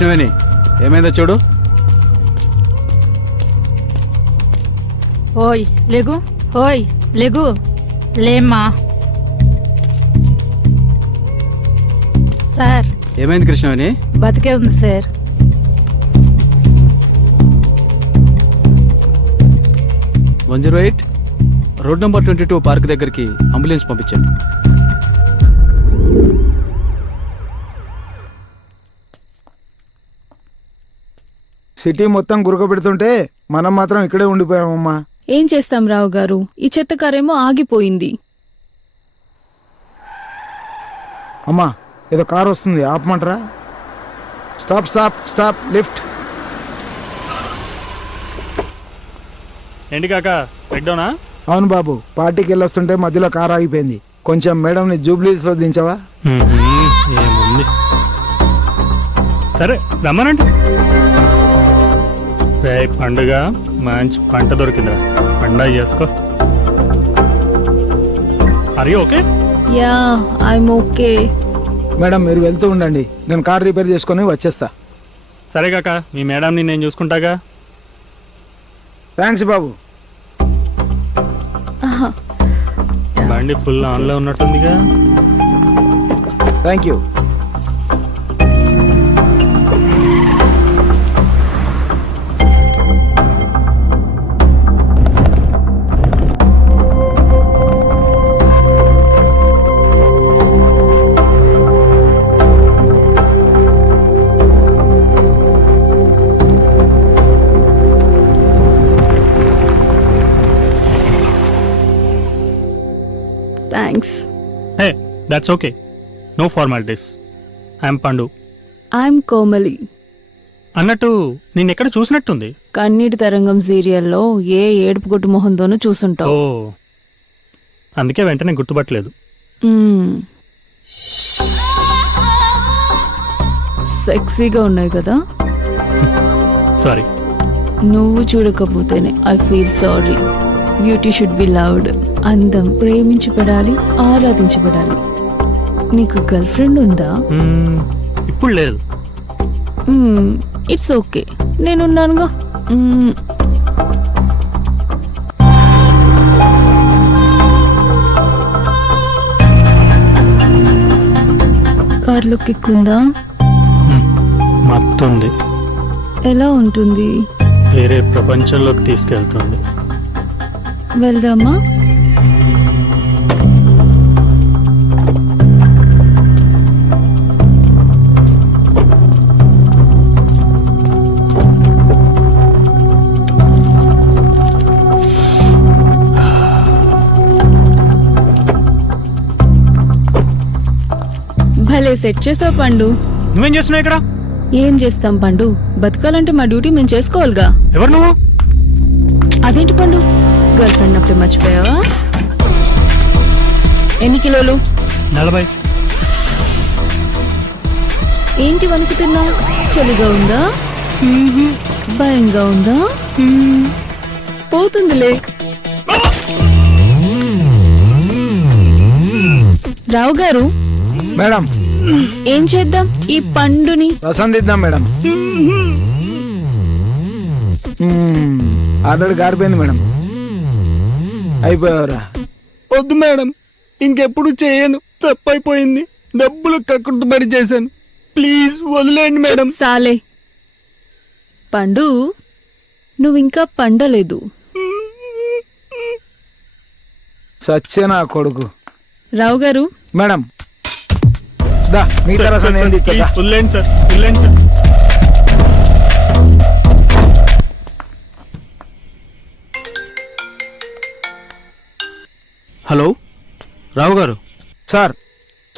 కృష్ణవేణి ఏమైందో చూడు. ఓయ్ లేగు, ఓయ్ లేగు, లేమ్మా. సార్ ఏమైంది కృష్ణవేణి? బతికే ఉంది సార్. 108 రోడ్ నెంబర్ 22 పార్క్ దగ్గరికి అంబులెన్స్ పంపించండి. సిటీ మొత్తం గురకబెడుతుంటే మనం మాత్రం ఇక్కడే ఉండిపోయామమ్మా. ఏం చేస్తాం రావు గారు, ఈ చెత్త కారేమో ఆగిపోయింది. అమ్మా ఏదో కారు వస్తుంది, ఆపమంటారా? Stop stop stop, lift. ఏంటి కాకా బ్రేక్ డౌనా? అవును బాబు, పార్టీకి వెళ్ళొస్తుంటే మధ్యలో కారు ఆగిపోయింది. కొంచెం మేడంని జూబ్లీస్లో దించవా? ఏముంది, సరే రమ్మనండి. రే పండుగ మంచి పంట దొరికిందిరా, పండగ చేసుకో. అరే okay? Yeah I'm okay. Madam మీరు వెళ్తూ ఉండండి, నేను కార్ రిపేర్ చేసుకొని వచ్చేస్తా. సరే కాకా, మీ మేడంని నేను చూసుకుంటాగా. థ్యాంక్స్ బాబు. బండి ఫుల్ ఆన్లో ఉన్నట్టుందిగా. Thank you. Thanks. Hey that's okay, no formalities. I'm Pandu. I'm Komali. అన్నట్టు నిన్నెక్కడ చూసినట్టుంది. కన్నీటి తరంగం సీరియల్లో ఏ ఏడుపు కొట్టు మొహంతోనూ ఓ చూసుంటావు. అందుకే వెంటనే గుర్తుపట్టలేదు. సెక్సీగా ఉన్నాయి కదా. సారీ. నువ్వు చూడకపోతేనే I feel sorry. Beauty should be loved. అందం ప్రేమించబడాలి, ఆరాధించబడాలి. నీకు గర్ల్ ఫ్రెండ్ ఉందా? ఇప్పుడు లేదు. ఇట్స్ ఓకే, నేనున్నానుగా. కార్లోకి ఎక్కుందా? మత్తుంది. ఎలా ఉంటుంది? వేరే ప్రపంచంలోకి తీసుకెళ్తుంది. వెళ్దామా? భలే సెట్ చేసావు పండు. నువ్వేం చేస్తున్నావు ఇక్కడ? ఏం చేస్తాం పండు, బతకాలంటే మా డ్యూటీ మేము చేసుకోవాలిగా. ఎవరు నువ్వు? అదేంటి పండు, గర్ల్ ఫ్రెండ్ అప్పుడే మర్చిపోయావా? ఎన్ని కిలోలు? 40. ఏంటి వణుకుతున్నా? చలిగా ఉందా? భయంగా ఉందా? పోతుందిలే. రావు గారు మేడం ఏం చేద్దాం ఈ పండుని? ప్రసందిద్దాం మేడం. ఆల్రెడీ గారిపోయింది మేడం. అయిపోయావరా? వద్దు మేడం, ఇంకెప్పుడు చేయను. తప్పైపోయింది. డబ్బులు కక్కుర్తిపడి చేశాను. ప్లీజ్ వదిలేండి మేడం. సాలే పండు, నువ్వింకా పండలేదు. సచ్చే నా కొడుకు. రావు గారు మేడం దా మిగతా రసం ఏంది? ఫుల్లేండి సార్, ఫుల్లేండి సార్. హలో రావు గారు. సార్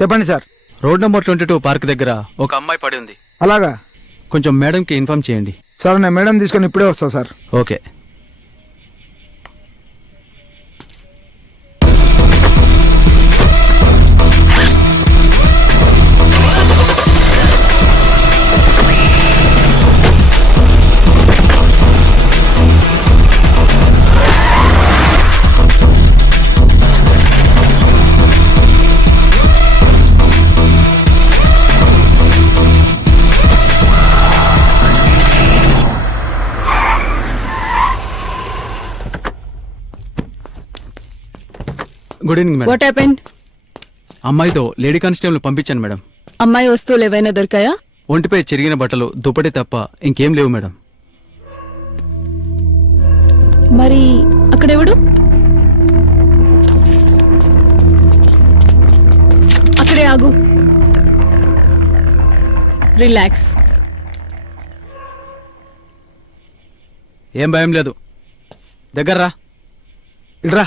చెప్పండి సార్. రోడ్ నెంబర్ 22 పార్క్ దగ్గర ఒక అమ్మాయి పడి ఉంది. అలాగా? కొంచెం మేడంకి ఇన్ఫార్మ్ చేయండి. సార్ నేను మేడం తీసుకొని ఇప్పుడే వస్తా sir. Okay. Good evening madam. What happened? అమ్మాయితో లేడీ కానిస్టేబుల్ పంపించాను మేడం. అమ్మాయి వస్తువులు ఏవైనా దొరికాయా? ఒంటిపై చెరిగిన బట్టలు, దుప్పటి తప్ప ఇంకేం లేవు మేడం. మరి అక్కడెవడు? అక్కడే ఆగు. రిలాక్స్. ఏం భయం లేదు. దగ్గర రా. ఇట్రా.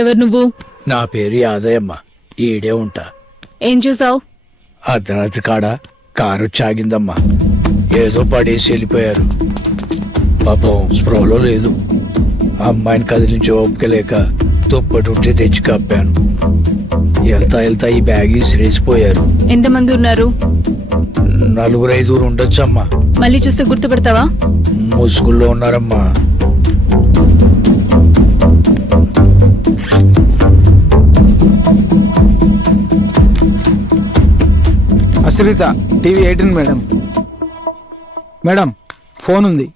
ఎవరు నువ్వు? నా పేరు యాదయ్యమ్మ. ఈడే ఉంటా. ఏం చూసావు? అర్ధరాత్రి కాడ కారు చాగిందమ్మా. ఏదో పడేసి వెళ్ళిపోయారు. పాపం స్ప్రోలో లేదు. అమ్మాయిని కదిలించి ఓపికలేక దుప్పటి ఉంటే తెచ్చి కప్పాను. వెళ్తా ఈ బ్యాగ్ ఇసిరేసిపోయారు. ఎంతమంది ఉన్నారు? 4-5 ఉండొచ్చమ్మా. మళ్ళీ చూస్తే గుర్తుపెడతావా? ముసుగుల్లో ఉన్నారమ్మా. Ashritha TV 18 madam. Madam phone ఉంది.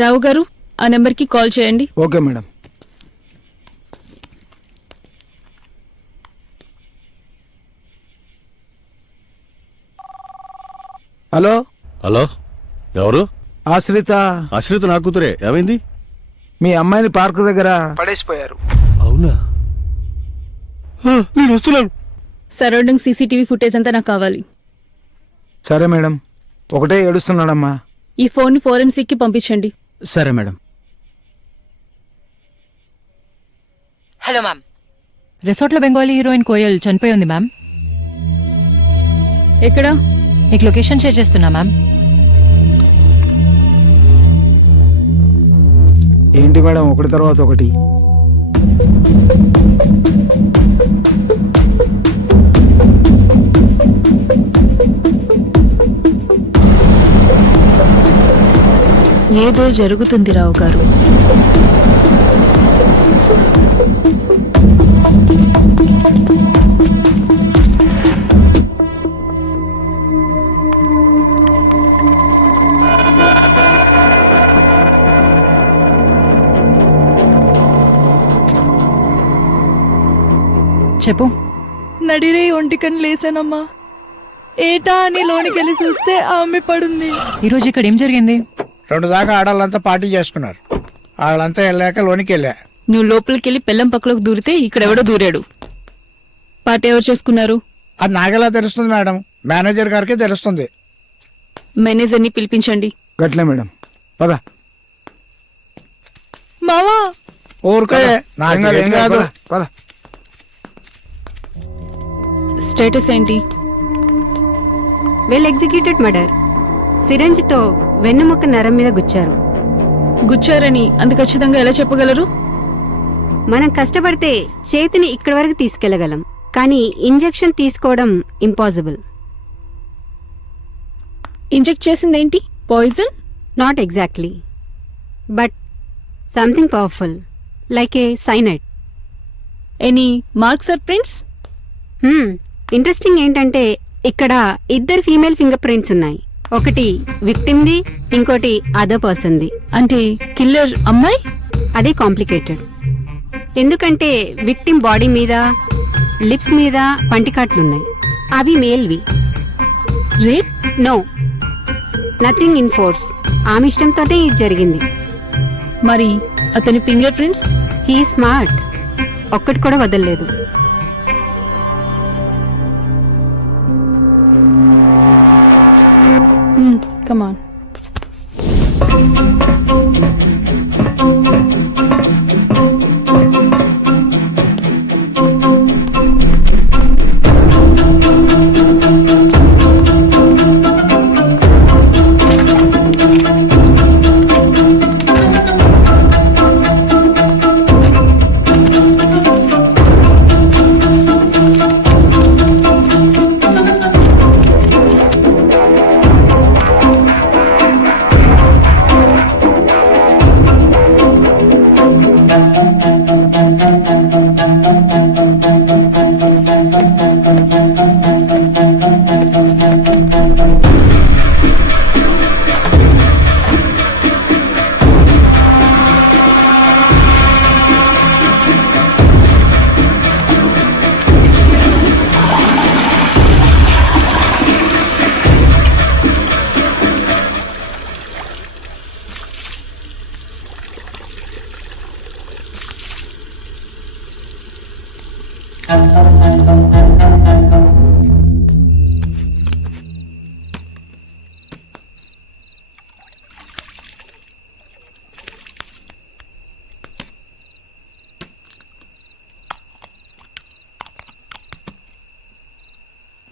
రావు గారు, ఆ నెంబర్కి కాల్ చేయండి. Okay madam. హలో. హలో, ఎవరు? ఆశ్రిత. అశ్రిత నా కూతురే. ఏమైంది? మీ అమ్మాయిని పార్క్ దగ్గర పడేసిపోయారు. అవునా? నేను వస్తున్నాను. సరౌండింగ్ సీసీటీవీ ఫుటేజ్ అంతా నాకు కావాలి. సరే మేడం. ఒకటే ఏడుస్తున్నాడమ్మా. ఈ ఫోన్ ఫోరెన్సిక్ కి పంపించండి. సరే మేడం. హలో మ్యామ్, రిసార్ట్లో బెంగాలీ హీరోయిన్ కోయల్ చనిపోయి ఉంది మ్యామ్. ఎక్కడ? మీకు లొకేషన్ షేర్ చేస్తున్నా మ్యామ్. ఏంటి మేడం ఒకటి తర్వాత ఒకటి? ఏదో జరుగుతుంది రావు గారు. చెప్పు. నడిరే ఒంటికని లేసానమ్మా. ఏటా అని లోనికి చూస్తే ఆమె పడుంది. ఈరోజు ఇక్కడ ఏం జరిగింది? 2 దాకా ఆడాలంతా పార్టీ చేసుకున్నారు. వాళ్ళంతా వెళ్ళాక లోనికి వెళ్ళా. నువ్వు లోపలికి వెళ్ళి పెళ్ళం పక్కలోకి దూరితే ఇక్కడెవడో దూరాడు. పార్టీ ఎవరు చేసుకున్నారు? అది నాకెలా తెలుస్తుంది మేడం? మేనేజర్ గారికి తెలుస్తుంది. మేనేజర్ని పిలిపించండి. గట్లే మేడం. పద. మావా ఊరికే ఏం కాదు. పద. స్టేటస్ ఏంటి? Well executed murder. సిరంజితో వెన్నుముక్క నరం మీద గుచ్చారు. గుచ్చారని అంత ఖచ్చితంగా ఎలా చెప్పగలరు? మనం కష్టపడితే చేతిని ఇక్కడి వరకు తీసుకెళ్లగలం, కానీ ఇంజెక్షన్ తీసుకోవడం ఇంపాసిబుల్. ఇంజెక్ట్ చేసిందేంటి? Poison? Not exactly, but something powerful, like a cyanide. Any marks or prints? Interesting ఏంటంటే ఇక్కడ 2 ఫీమేల్ ఫింగర్ ప్రింట్స్ ఉన్నాయి. ఒకటి విక్టిమ్ది, ఇంకోటి అదర్ పర్సన్ది. అంటే కిల్లర్ అమ్మాయి? అదే కాంప్లికేటెడ్. ఎందుకంటే విక్టిమ్ బాడీ మీద, లిప్స్ మీద పంటికాట్లున్నాయి. అవి మేల్వి. Rape? No, nothing in force. ఆమె ఇష్టంతోనే ఇది జరిగింది. మరి అతని ఫింగర్ ప్రింట్స్? హీ స్మార్ట్, ఒక్కటి కూడా వదలలేదు. Come on.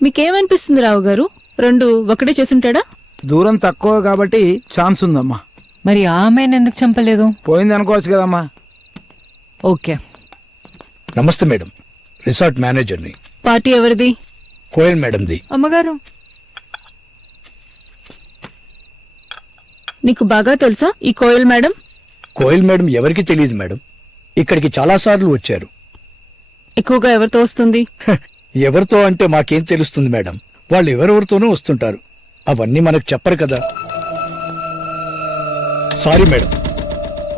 మీకేమనిపిస్తుంది రావు గారు? రెండు ఒకటే చేసుంటాడా? దూరం తక్కువ కాబట్టి ఛాన్స్ ఉందమ్మా. మరి ఆ అమ్మాయిని ఎందుకు చంపలేదు? పోయింది అనుకోవచ్చు కదమ్మా. ఓకే. నమస్తే మేడం, రిసార్ట్ మేనేజర్ని. పార్టీ ఎవరిది? కోయల్ మేడంది. అమ్మగారు నీకు బాగా తెలుసా ఈ కోయల్ మేడం? కోయల్ మేడం ఎవరికి తెలియదు మేడం. ఇక్కడికి చాలాసార్లు వచ్చారు. ఎక్కువగా ఎవరితో వస్తుంది? ఎవరితో అంటే మాకేం తెలుస్తుంది మేడం, వాళ్ళు ఎవరెవరితోనూ వస్తుంటారు. అవన్నీ మనకు చెప్పరు కదా. సారీ మేడం,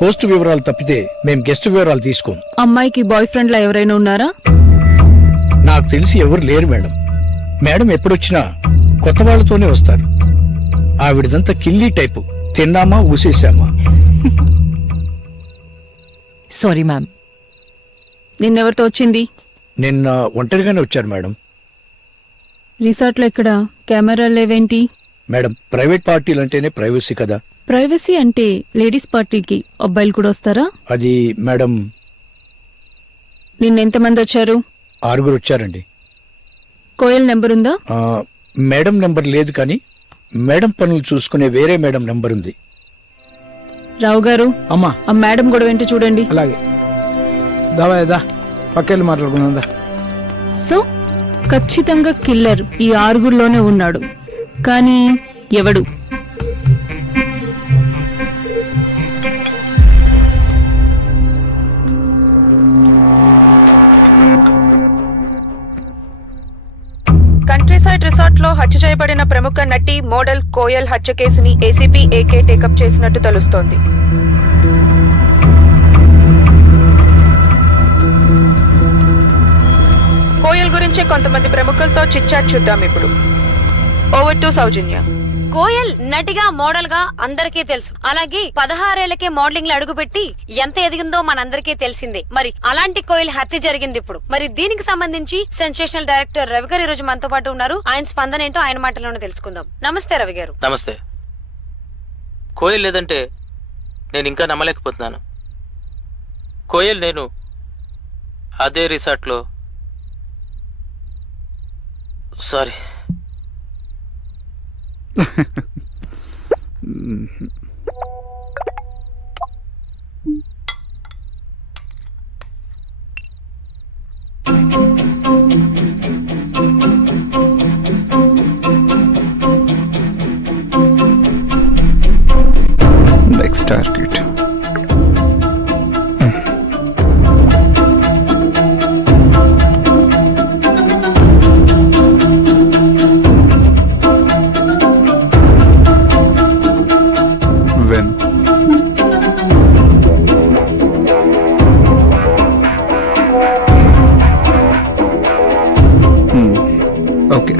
హోస్ట్ వివరాలు తప్పితే మేం గెస్ట్ వివరాలు తీసుకోం. అమ్మాయికి బాయ్ ఫ్రెండ్లా ఎవరైనా ఉన్నారా? నాకు తెలిసి ఎవరు లేరు మేడం. మేడం ఎప్పుడొచ్చినా కొత్త వాళ్ళతోనే వస్తారు. ఆవిడదంతా కిల్లీ టైపు, తిన్నామా ఊసేసామా. Sorry ma'am. నిన్నెవరితో వచ్చింది? నిన్న ఒంటరిగానే వచ్చారు మేడం. రిసార్ట్లో ఇక్కడ కెమెరా లేవేంటి? మేడం, ప్రైవేట్ పార్టీలు అంటేనే ప్రైవసీ కదా. ప్రైవసీ అంటే లేడీస్ పార్టీకి అబ్బాయిలు కూడా వస్తారా? అది మేడం, నిన్నెంతమంది వచ్చారు? 6 వచ్చారండి. కోయల్ నెంబర్ ఉందా? మేడం నెంబర్ లేదు, కానీ మేడం పనులు చూసుకునే వేరే మేడం నెంబర్ ఉంది. రావు గారు, అమ్మా ఆ మేడం గొడవ ఏంటో చూడండి. అలాగే. దావా పక్కెళ్ళి మాట్లాడుకుందా. సో ఖచ్చితంగా కిల్లర్ ఈ 6లోనే ఉన్నాడు. కానీ ఎవడు? కంట్రీ సైడ్ రిసార్ట్ లో హత్య చేయబడిన ప్రముఖ నటి మోడల్ కోయల్ హత్య కేసుని ఏసీపీ ఏకే టేకప్ చేసినట్టు తెలుస్తోంది. కోయల్ గురించి కొంతమంది ప్రముఖులతో చిట్చాట్ చూద్దాం ఇప్పుడు. ఓవర్ టు సౌజన్య. కోయల్ నటిగా మోడల్ గా అందరికీ తెలుసు. అలాగే 16 ఏళ్లకే మోడలింగ్ లో అడుగుపెట్టి ఎంత ఎదిగిందో మనందరికీ తెలిసిందే. మరి అలాంటి కోయల్ హత్య జరిగింది ఇప్పుడు. మరి దీనికి సంబంధించి సెన్సేషనల్ డైరెక్టర్ రవి గారు ఈ రోజు మనతో పాటు ఉన్నారు. ఆయన స్పందన ఏంటో ఆయన మాటల్లోనే తెలుసుకుందాం. నమస్తే రవి గారు. నమస్తే. కోయల్ లేదంటే నేను ఇంకా నమ్మలేకపోతున్నాను. కోయల్ నేను అదే రిసార్ట్లో. సారీ. Next target. ఓకే.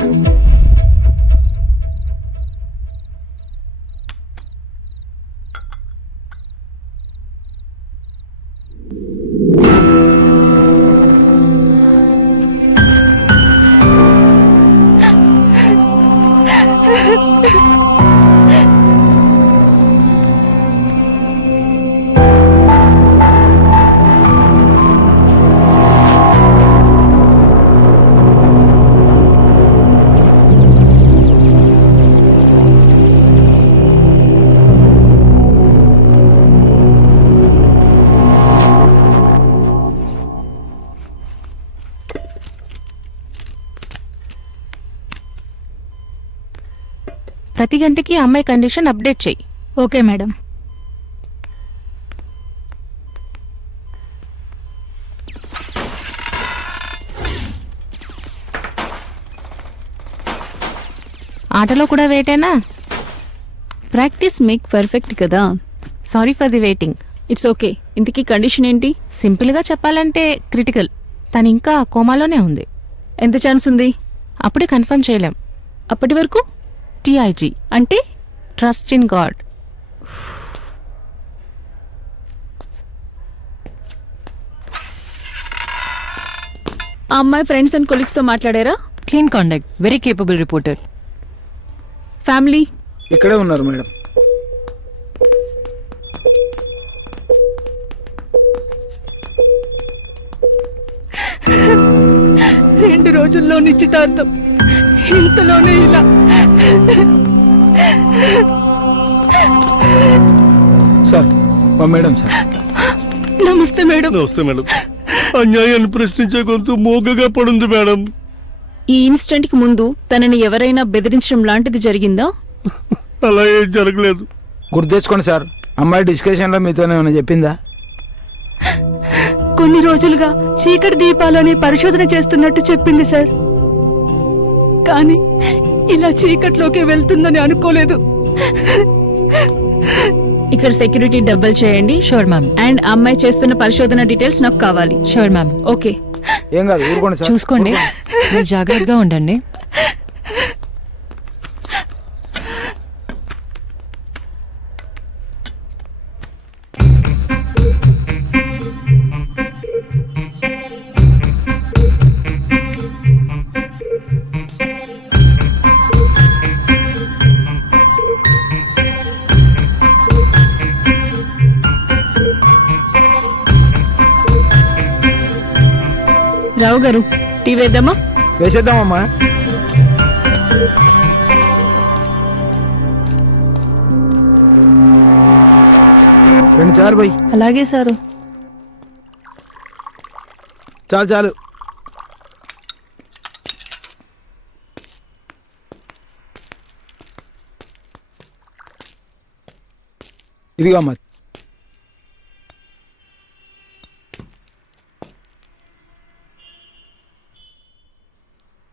ప్రతి గంటకి అమ్మాయి కండిషన్ అప్డేట్ చెయ్యి. Okay madam. ఆటలో కూడా వెయిటేనా? ప్రాక్టీస్ మేక్ పర్ఫెక్ట్ కదా. Sorry for the waiting. It's okay. ఇంతకీ కండిషన్ ఏంటి? సింపుల్గా చెప్పాలంటే క్రిటికల్. తను ఇంకా కోమాలోనే ఉంది. ఎంత ఛాన్స్ ఉంది? అప్పుడే కన్ఫర్మ్ చేయలేం. అప్పటి వరకు టీఐజీ అంటే ట్రస్ట్ ఇన్ గాడ్. ఆ అమ్మాయి ఫ్రెండ్స్ అండ్ కొలీగ్స్తో మాట్లాడారా? Clean conduct, very capable reporter. Family ఇక్కడే ఉన్నారు మేడం. రెండు రోజుల్లో నిశ్చితార్థం. ఇంతలోనే ఇలా సార్ మా మేడం సార్. నమస్తే మేడం. నమస్తే మేడం. అన్యాయాన్ని ప్రశ్నించే గొంతు మోగగా పడుంది మేడం. ఈ ఇన్సిడెంట్ కి ముందు తనని ఎవరైనా బెదిరించడం లాంటిది జరిగిందా? అలా ఏం జరగలేదు. గుర్తు తెచ్చుకోండి సార్. అమ్మాయి డిస్కషన్లో మీతోనే ఏమైనా చెప్పిందా? కొన్ని రోజులుగా చీకటి దీపాలని పరిశోధన చేస్తున్నట్టు చెప్పింది సార్. కానీ ఇలా చీకట్లోకి వెళ్తుందని అనుకోలేదు. ఇక్కడ సెక్యూరిటీ డబ్బులు చేయండి. Sure ma'am. అండ్ అమ్మాయి చేస్తున్న పరిశోధన డీటెయిల్స్ నాకు కావాలి. Sure ma'am. ఓకే. ఏం కాదు, ఊరుకోండి సార్. చూసుకోండి, మీరు జాగ్రత్తగా ఉండండి. రావు గారు, టీ వేద్దామా? వేసేద్దామమ్మా. రెండు చాలు పోయి. అలాగే సారు. చాలు చాలు. ఇదిగో అమ్మా.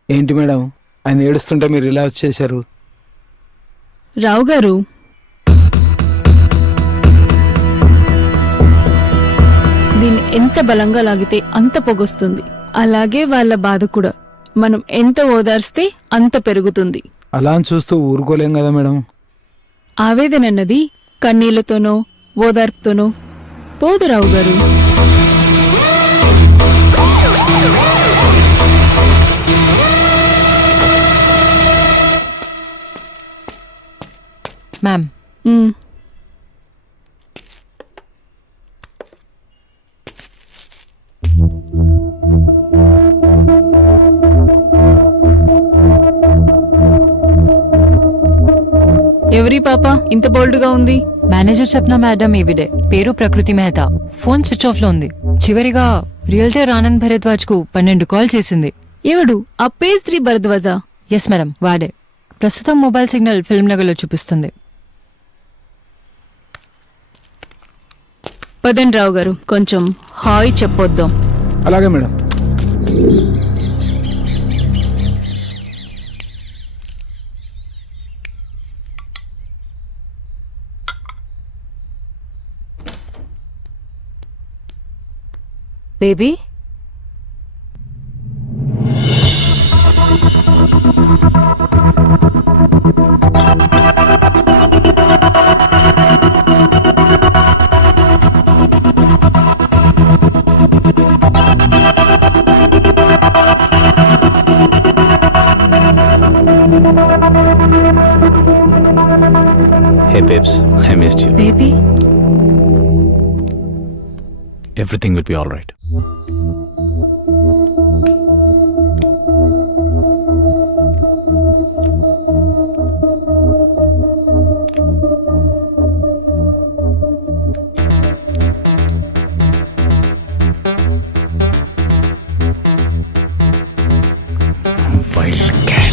ఏంటి మేడం, ఆయన ఏడుస్తుంటే మీరు ఇలా వచ్చేసారు? రావు గారు, దీన్ని ఎంత బలంగా లాగితే అంత పొగొస్తుంది. అలాగే వాళ్ళ బాధ కూడా మనం ఎంత ఓదార్స్తే అంత పెరుగుతుంది. అలా అని చూస్తూ ఊరుకోలేం కదా మేడం. ఆవేదన అన్నది కన్నీళ్లతోనో ఓదార్పుతోనో పోదు రావు గారు. మ్యామ్. ఎవరి పాప ఇంత బోల్డ్ గా ఉంది? మేనేజర్ చెప్పిన మేడం ఈవిడే. పేరు ప్రకృతి మెహతా. ఫోన్ స్విచ్ ఆఫ్ లో ఉంది. చివరిగా రియల్టర్ ఆనంద్ భరద్వాజ్ కు 12 కాల్ చేసింది. ఎవడు? ఆ పేస్త్రీ భరద్వాజా? ఎస్ మేడం, వాడే. ప్రస్తుతం మొబైల్ సిగ్నల్ ఫిల్మ్ నగర్ లో చూపిస్తుంది. పదండి రావు గారు, కొంచెం హాయ్ చెప్పొద్దాం. అలాగే madam. Baby, Hey babes, I missed you. Baby, Everything will be all right. Wild cat.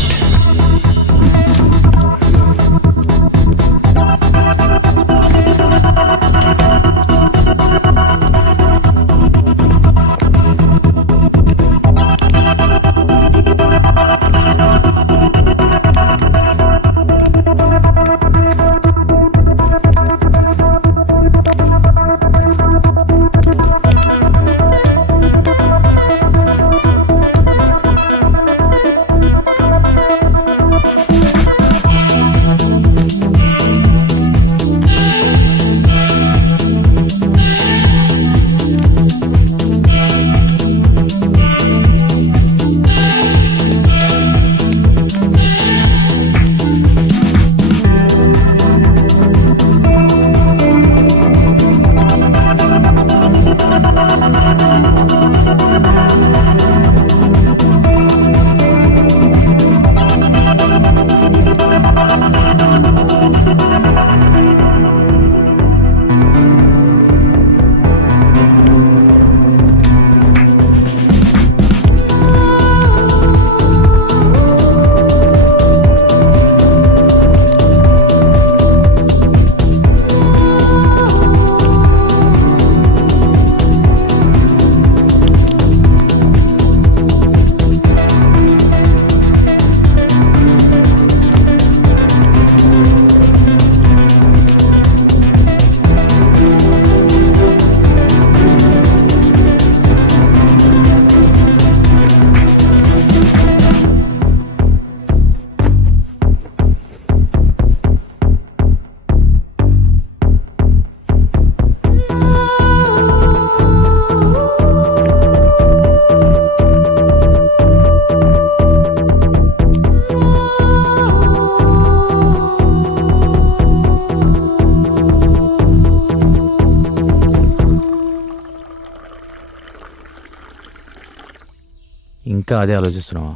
ఇంకా అదే ఆలోచిస్తున్నావా?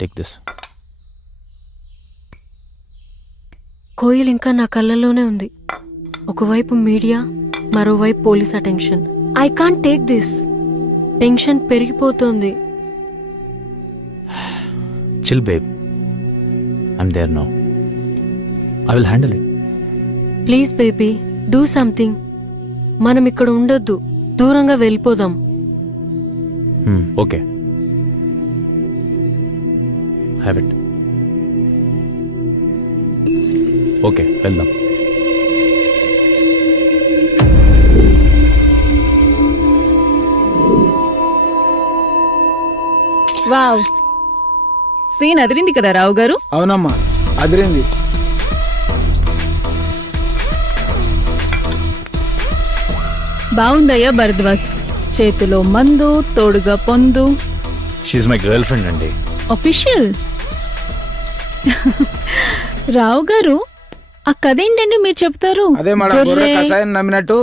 Take this. కోయిల్ ఇంకా నా కళ్ళల్లోనే ఉంది. ఒకవైపు మీడియా, మరోవైపు police attention. I can't take this. Tension పెరిగిపోతుంది. Chill babe, I'm there now. I will handle it. Please baby, do something. మనం ఇక్కడ ఉండొద్దు, దూరంగా వెళ్ళిపోదాం. Okay, have it. ఓకే, వెళ్దాం. వావ్, సీన్ అదిరింది కదా రావు గారు. అవునమ్మా, అదిరింది. బాగుందయ్యా భరద్వాజ్. చేతిలో మందు, తోడుగా పొందు. షీఈ్ మై గర్ల్ ఫ్రెండ్ అండి. అఫీషియల్. రావు గారు, ఆ కథ ఏంటండి మీరు చెప్తారు? అదే మేడం, గొర్రె కషాయం నమ్మినట్టు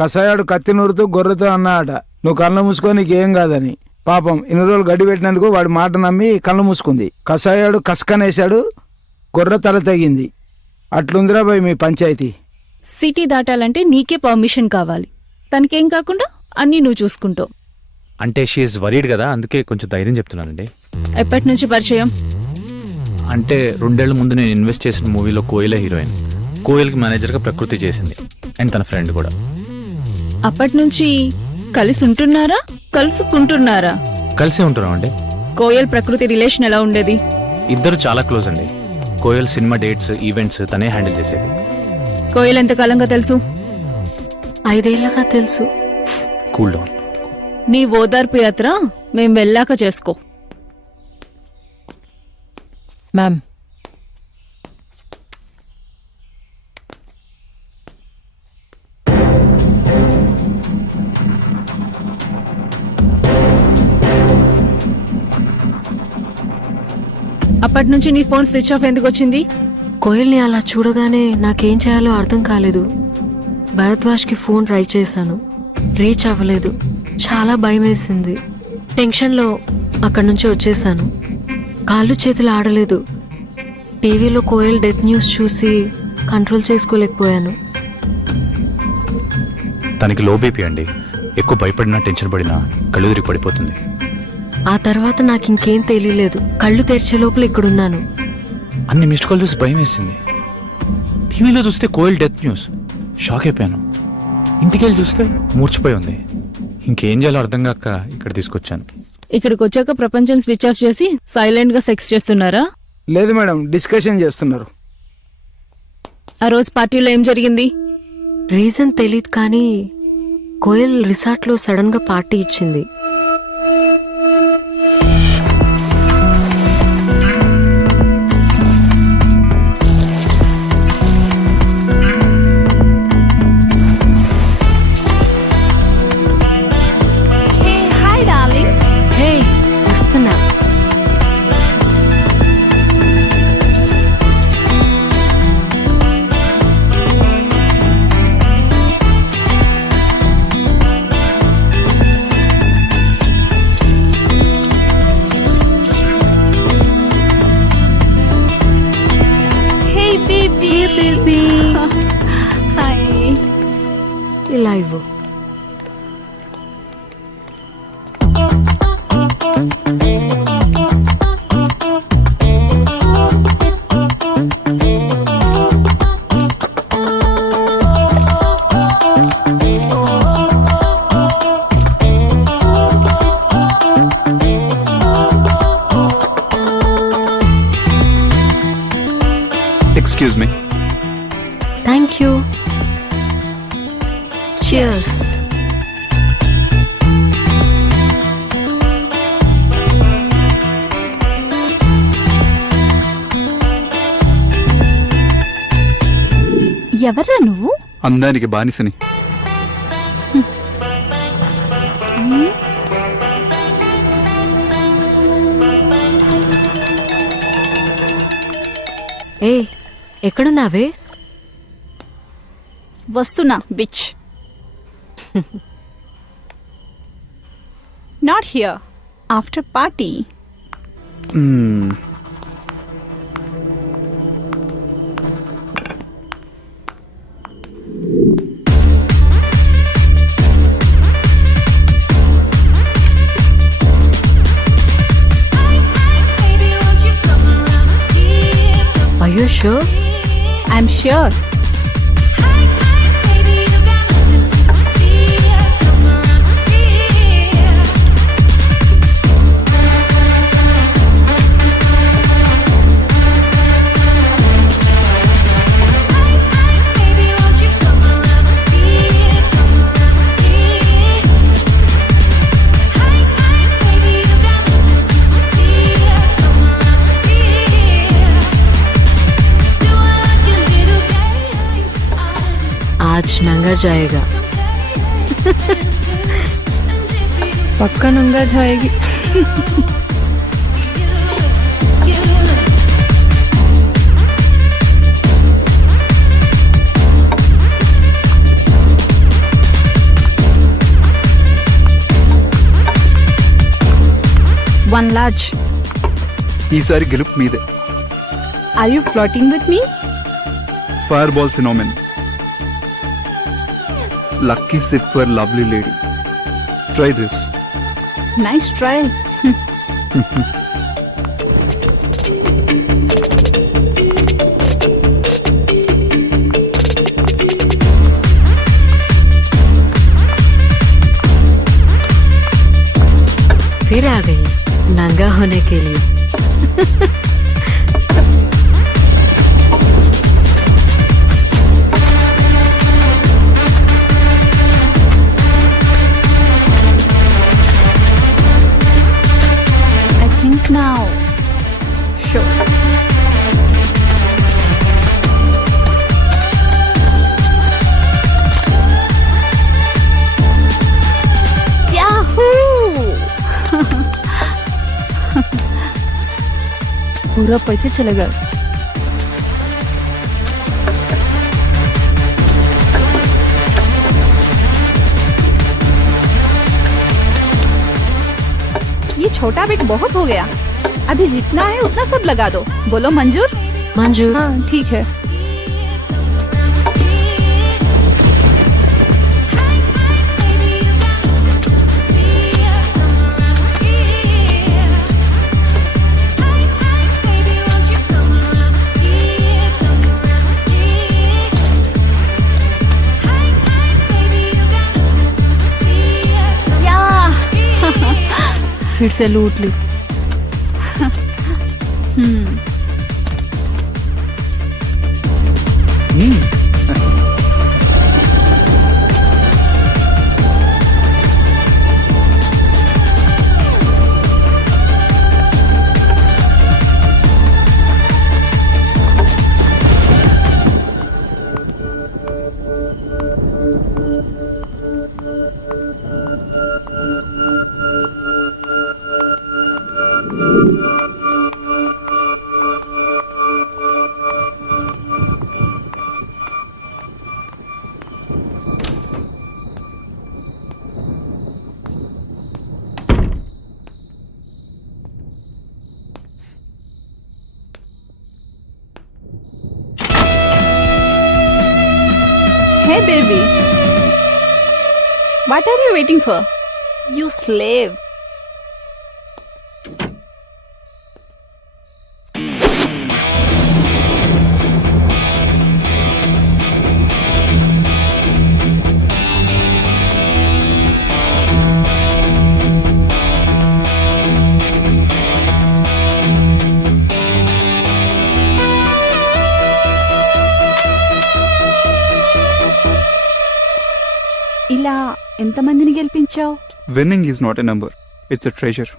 కషాయాడు కత్తి నూరుతూ గొర్రెతో అన్నాడట, నువ్వు కళ్ళు మూసుకో నీకేం కాదని. పాపం ఇన్ని రోజులు గడ్డి పెట్టినందుకు వాడి మాట నమ్మి కళ్ళు మూసుకుంది. కషాయాడు కసకనేశాడు, గొర్రె తల తెగింది. అట్లుందిరా భయ్ మీ పంచాయతీ. సిటీ దాటాలంటే నీకే పర్మిషన్ కావాలి. తనకేం కాకుండా అన్నీ నువ్వు చూసుకుంటావు. అంటే షీఈ్ వరీడ్ కదా, అందుకే కొంచెం ధైర్యం చెప్తున్నానండి. ఎప్పటి నుంచి పరిచయం? అంటే 2 ఏళ్ల ముందు నేను ఇన్వెస్ట్ చేసిన మూవీలో కోయిలే హీరోయిన్. కోయిల్కి మేనేజర్గా ప్రకృతి చేసింది, అండ్ తన ఫ్రెండ్ కూడా. అప్పటి నుంచి కలిసి ఉంటున్నారా, కలుసుకుంటున్నారా? కలిసే ఉంటున్నాం అండి. కోయల్ ప్రకృతి రిలేషన్ ఎలా ఉండేది? ఇద్దరు చాలా క్లోజ్ అండి. కోయల్ సినిమా డేట్స్, ఈవెంట్స్ తనే హ్యాండిల్ చేసేది. కోయల్ ఎంతకాలంగా తెలుసు? 5 ఏళ్లగా తెలుసు. Cool down. నీ ఓదార్పు యాత్ర మేం వెళ్ళాక చేసుకో. మ్యామ్, అప్పటి నుంచి నీ ఫోన్ స్విచ్ ఆఫ్ ఎందుకు వచ్చింది? కోయిల్ని అలా చూడగానే నాకేం చేయాలో అర్థం కాలేదు. భరద్వాజ్కి ఫోన్ ట్రై చేశాను, రీచ్ అవ్వలేదు. చాలా భయం వేసింది. టెన్షన్లో అక్కడి నుంచి వచ్చేసాను. కాళ్ళు చేతులు ఆడలేదు. టీవీలో కోయల్ డెత్ న్యూస్ చూసి కంట్రోల్ చేసుకోలేకపోయాను. తనకి లో బీపీ అండి. ఎక్కువ భయపడినా, టెన్షన్ పడినా కళ్ళు తిరిగి పడిపోతుంది. ఆ తర్వాత నాకు ఇంకేం తెలియలేదు. కళ్ళు తెరిచే లోపల ఇక్కడున్నాను. అన్ని మిస్డ్ కాల్ చూసి భయం వేసింది. టీవీలో చూస్తే కోయిల్ డెత్ న్యూస్, షాక్ అయిపోయాను. ఇంటికి వెళ్ళి చూస్తే మూర్చిపోయి ఉంది. ఇంకేం చేయాలో అర్థం కాక ఇక్కడ తీసుకొచ్చాను. ఇక్కడికి వచ్చాక ప్రపంచం స్విచ్ ఆఫ్ చేసి సైలెంట్ గా సెక్స్ చేస్తున్నారా? లేదు మేడం, డిస్కషన్ చేస్తున్నారు. ఆ రోజు పార్టీలో ఏం జరిగింది? రీజన్ తెలీదు కానీ కోయల్ రిసార్ట్లో సడన్ గా పార్టీ ఇచ్చింది. హే, వస్తున్నా. ఇలా ఇవ్వు. Excuse me. Thank you. Cheers. ఎవర్రా నువ్వు? అందానికి బానిసని. ఏ, ఎక్కడున్నావే? వస్తున్నా bitch. Not here. After party. Are you sure? I'm sure. आज नंगा जाएगा. పక్కా నంగా జాయేగి. One large. ఈసారి గెలుపు మీదే. Are you flirting with me? Fire ball phenomenon. Lucky SIP for lovely lady. Try this. Nice try. फिर आ गई नंगा होने के लिए. I think now. Sure. पूरा पैसे चलेगा. ये छोटा बिट बहुत हो गया. अभी जितना है उतना सब लगा दो. बोलो मंजूर? मंजूर. हाँ ठीक है. फिर से लूट ली. Hey baby, what are you waiting for? You slave. ఇలా ఎంతమందిని గెలిపించావు? Winning is not a number, it's a treasure.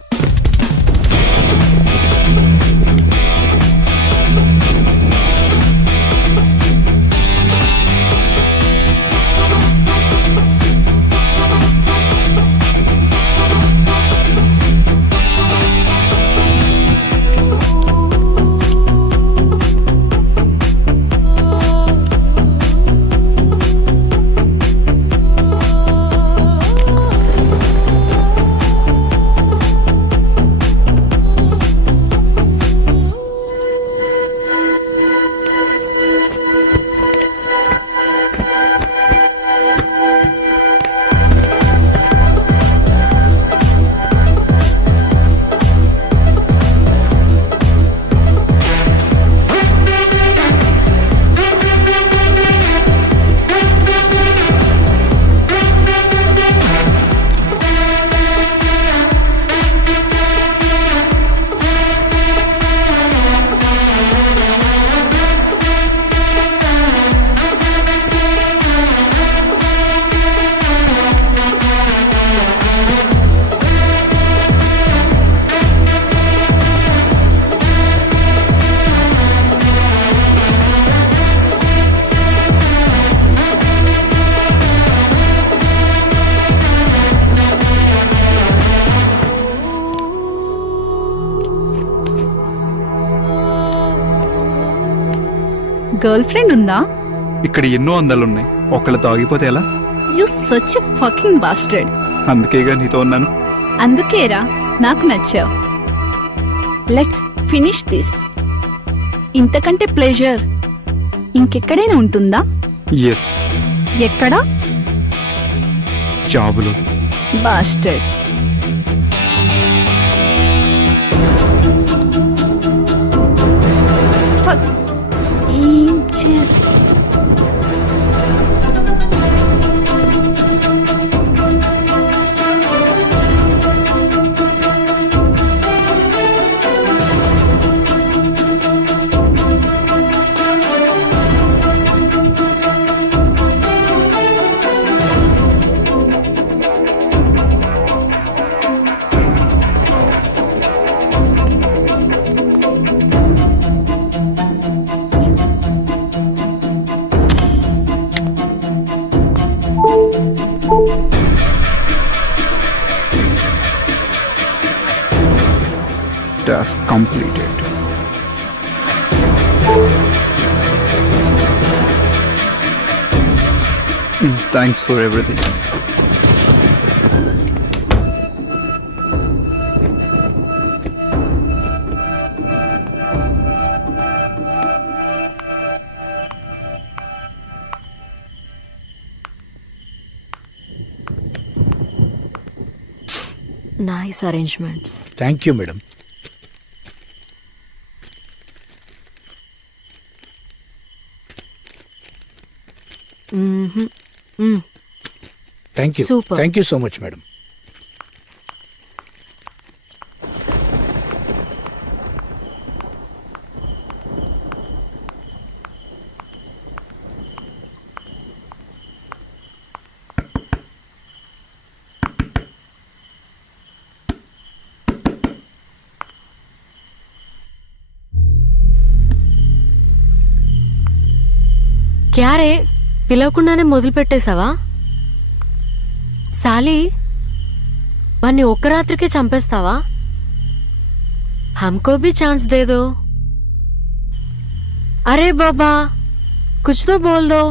Girlfriend ఉందా? ఇక్కడ ఎన్నో అందాలున్నాయి, ఒక్కళ్ళతో ఆగిపోతే ఎలా? You such a fucking bastard. అందుకేగా నీతో ఉన్నాను. అందుకేరా నాకు నచ్చావు. Let's finish this. ఇంతకంటే ప్లెజర్ ఇంకెక్కడైనా ఉంటుందా? ఎస్, ఎక్కడా? చావులు. బాస్టర్డ్. ఫక్. ఏం చేస్తా? Task completed. Thanks for everything. Nice arrangements. Thank you madam. Thank you, Super. Thank you so much madam. క్యారే పిలవకుండానే మొదలు పెట్టేశావా? సాలి, వాణ్ణి ఒక్క రాత్రికే చంపేస్తావా? హమ్కో భీ ఛాన్స్ దే దో. అరే బాబా, కుచ్ తో బోల్ దో.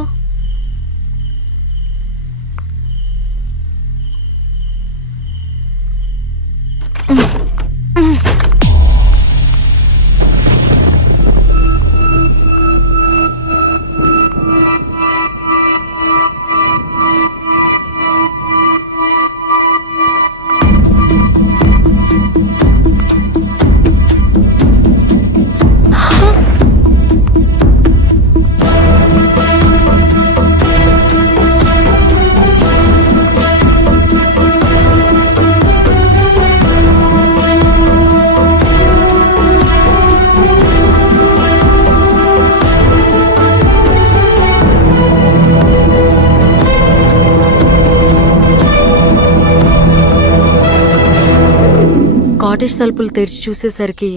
కాటేజ్ తలుపులు తెరిచి చూసేసరికి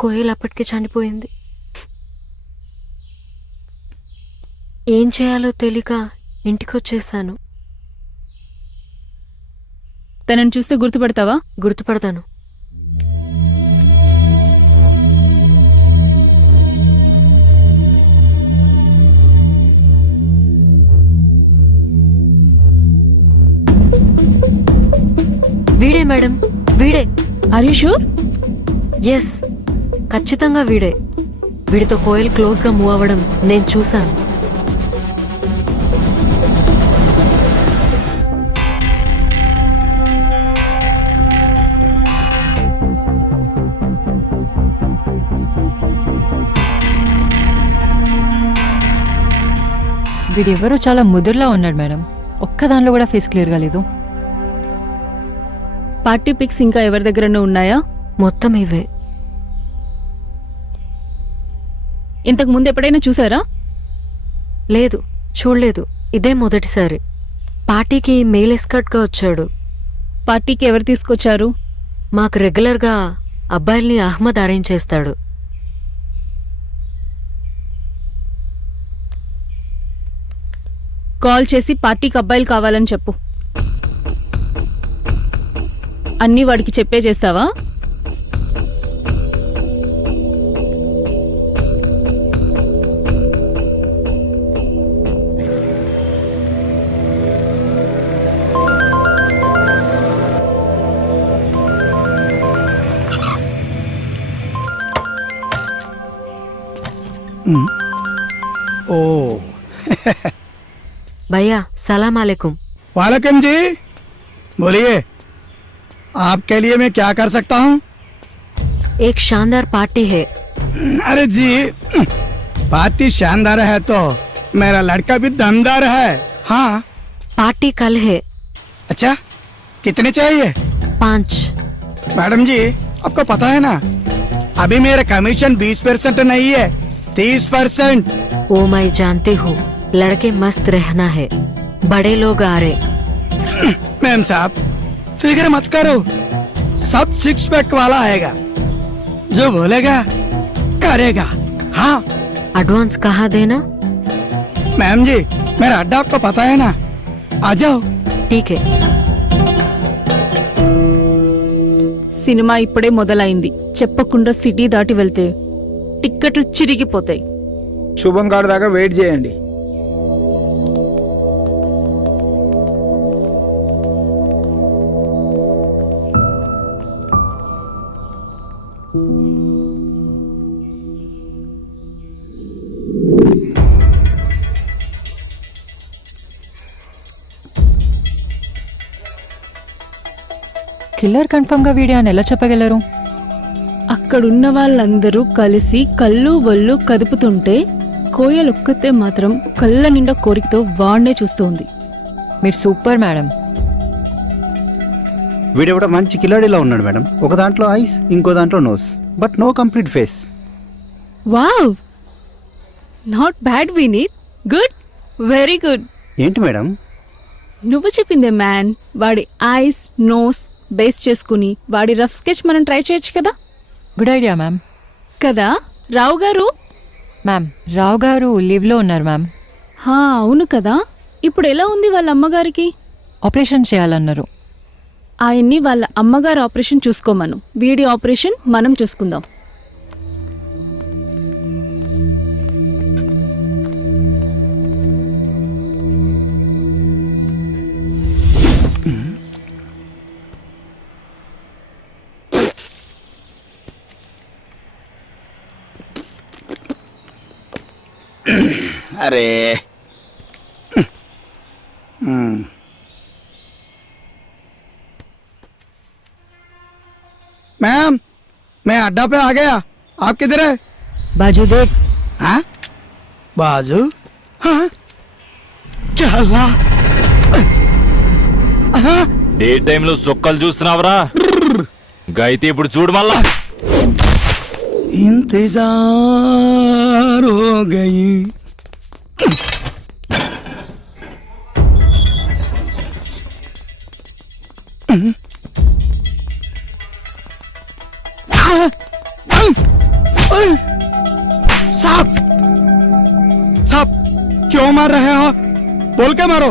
కోయల్ అప్పటికే చనిపోయింది. ఏం చేయాలో తెలియక ఇంటికొచ్చేసాను. తనని చూస్తే గుర్తుపడతావా? గుర్తుపడతాను. వీడే మేడం, వీడే. Are you sure? ఎస్, ఖచ్చితంగా వీడే. వీడితో కోయల్ క్లోజ్ గా మూవ్ అవ్వడం నేను చూశాను. వీడెవరో చాలా ముదురులా ఉన్నాడు మేడం. ఒక్క దానిలో కూడా ఫేస్ క్లియర్గా లేదు. పార్టీ పిక్స్ ఇంకా ఎవరి దగ్గరనూ ఉన్నాయా? మొత్తం ఇవే. ఇంతకు ముందు ఎప్పుడైనా చూసారా? లేదు, చూడలేదు. ఇదే మొదటిసారి. పార్టీకి మెయిల్ ఎస్కార్ట్గా వచ్చాడు. పార్టీకి ఎవరు తీసుకొచ్చారు? మాకు రెగ్యులర్గా అబ్బాయిల్ని అహ్మద్ అరేంజ్ చేస్తాడు. కాల్ చేసి పార్టీకి అబ్బాయిలు కావాలని చెప్పు. అన్నీ వాడికి చెప్పే చేస్తావా? भैया सलाम अलैकुम। वालेकुम जी, बोलिए आपके लिए मैं क्या कर सकता हूँ? एक शानदार पार्टी है। अरे जी, पार्टी शानदार है तो मेरा लड़का भी दमदार है। हाँ, पार्टी कल है। अच्छा, कितने चाहिए? 5। मैडम जी, आपको पता है ना, अभी मेरा कमीशन 20% नहीं है, 30%। वो मैं जानती हूँ, लड़के मस्त रहना है, बड़े लोग आ रहे। मैम साहब, फिक्र मत करो, सब 6 पैक वाला आएगा, जो बोलेगा करेगा। हाँ एडवांस कहाँ देना? मैम जी, मेरा अड्डा आपको पता है ना, आ जाओ। ठीक है। సినిమా ఇప్పుడే మొదలైంది, చెప్పకుండా సిటీ దాటి వెళ్తే టిక్కెట్లు చిరిగిపోతాయి. శుభం కాడ దాకా వెయిట్ చేయండి. కిల్లర్ కన్ఫర్మ్ గా వీడియో అని ఎలా చెప్పగలరు? అక్కడున్న వాళ్ళందరూ కలిసి కళ్ళు వళ్ళు కదుపుతుంటే కోయల్ ఒక్కతే మాత్రం కళ్ళ నిండా కోరికతో వాడినే చూస్తోంది. మీరు సూపర్ మేడం. వీడు కూడా మంచి కిలాడిలా ఉన్నాడు మేడం. ఒక దాంట్లో ఐస్, ఇంకో దాంట్లో nose, but no complete face. Wow, not bad Vineeth, good, very good. ఏంటి మేడం? నువ్వు చెప్పిందే మ్యాన్. వాడి ఐస్ నోస్ బేస్ చేసుకుని వాడి రఫ్ స్కెచ్ మనం ట్రై చేయొచ్చు కదా. Good idea ma'am. కదా రావు గారు? మ్యామ్, రావు గారు లీవ్లో ఉన్నారు మ్యామ్. అవును కదా. ఇప్పుడు ఎలా ఉంది వాళ్ళ అమ్మగారికి? ఆపరేషన్ చేయాలన్నారు. ఆయన్ని వాళ్ళ అమ్మగారు ఆపరేషన్ చూసుకోమను, వీడి ఆపరేషన్ మనం చూసుకుందాం. अरे मैम, मैं अड्डा पे आ गया, आप किधर है? बाजू देख. हाँ, बाजू? हाँ, क्या अल्लाह, డే టైంలో సొక్కలు చూస్తున్నావురా, గైతే ఇప్పుడు చూడు మళ్ళా. इंतजार हो गई. साहब, साहब क्यों मार रहे हो? बोल के मारो.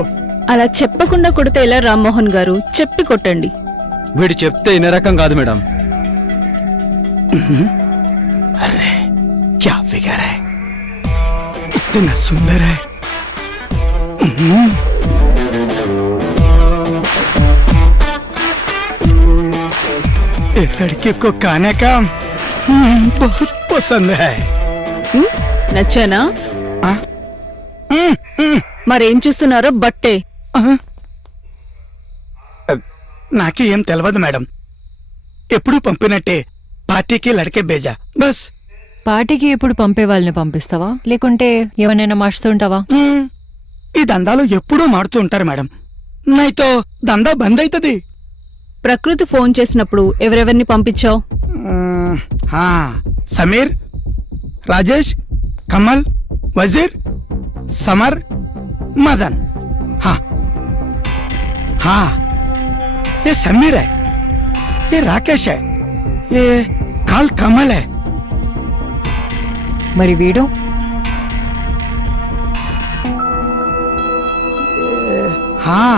అలా చెప్పకుండా కొడితే ఎలా రామ్మోహన్ గారు? చెప్పి కొట్టండి. వీడు చెప్తే ఇనే రకం కాదు మేడం. अरे क्या फिगर है, इतना सुंदर है. ये लड़की को खाने का बहुत पसंद है. నచ్చానా? మరేం చూస్తున్నారో బట్టే. నాకే ఏం తెలియదు మేడం, ఎప్పుడు పంపినట్టే పార్టీకి లड़के भेजा బస్. పార్టీకి ఎప్పుడు పంపే వాళ్ళని పంపిస్తావా, లేకుంటే ఎవరైనా మార్చుతుంటావా? ఈ దందాలు ఎప్పుడూ మాడుతూ ఉంటారు మేడం, నైతో దందా బంద్ అవుతుంది. ప్రకృతి ఫోన్ చేసినప్పుడు ఎవరెవరిని పంపించావు? సమీర్, రాజేష్, కమల్, వజీర్, సమర్, मदन. हाँ हाँ, ये समीर है, ये राकेश है, ये काल कमल है. మరి వీడు? हाँ,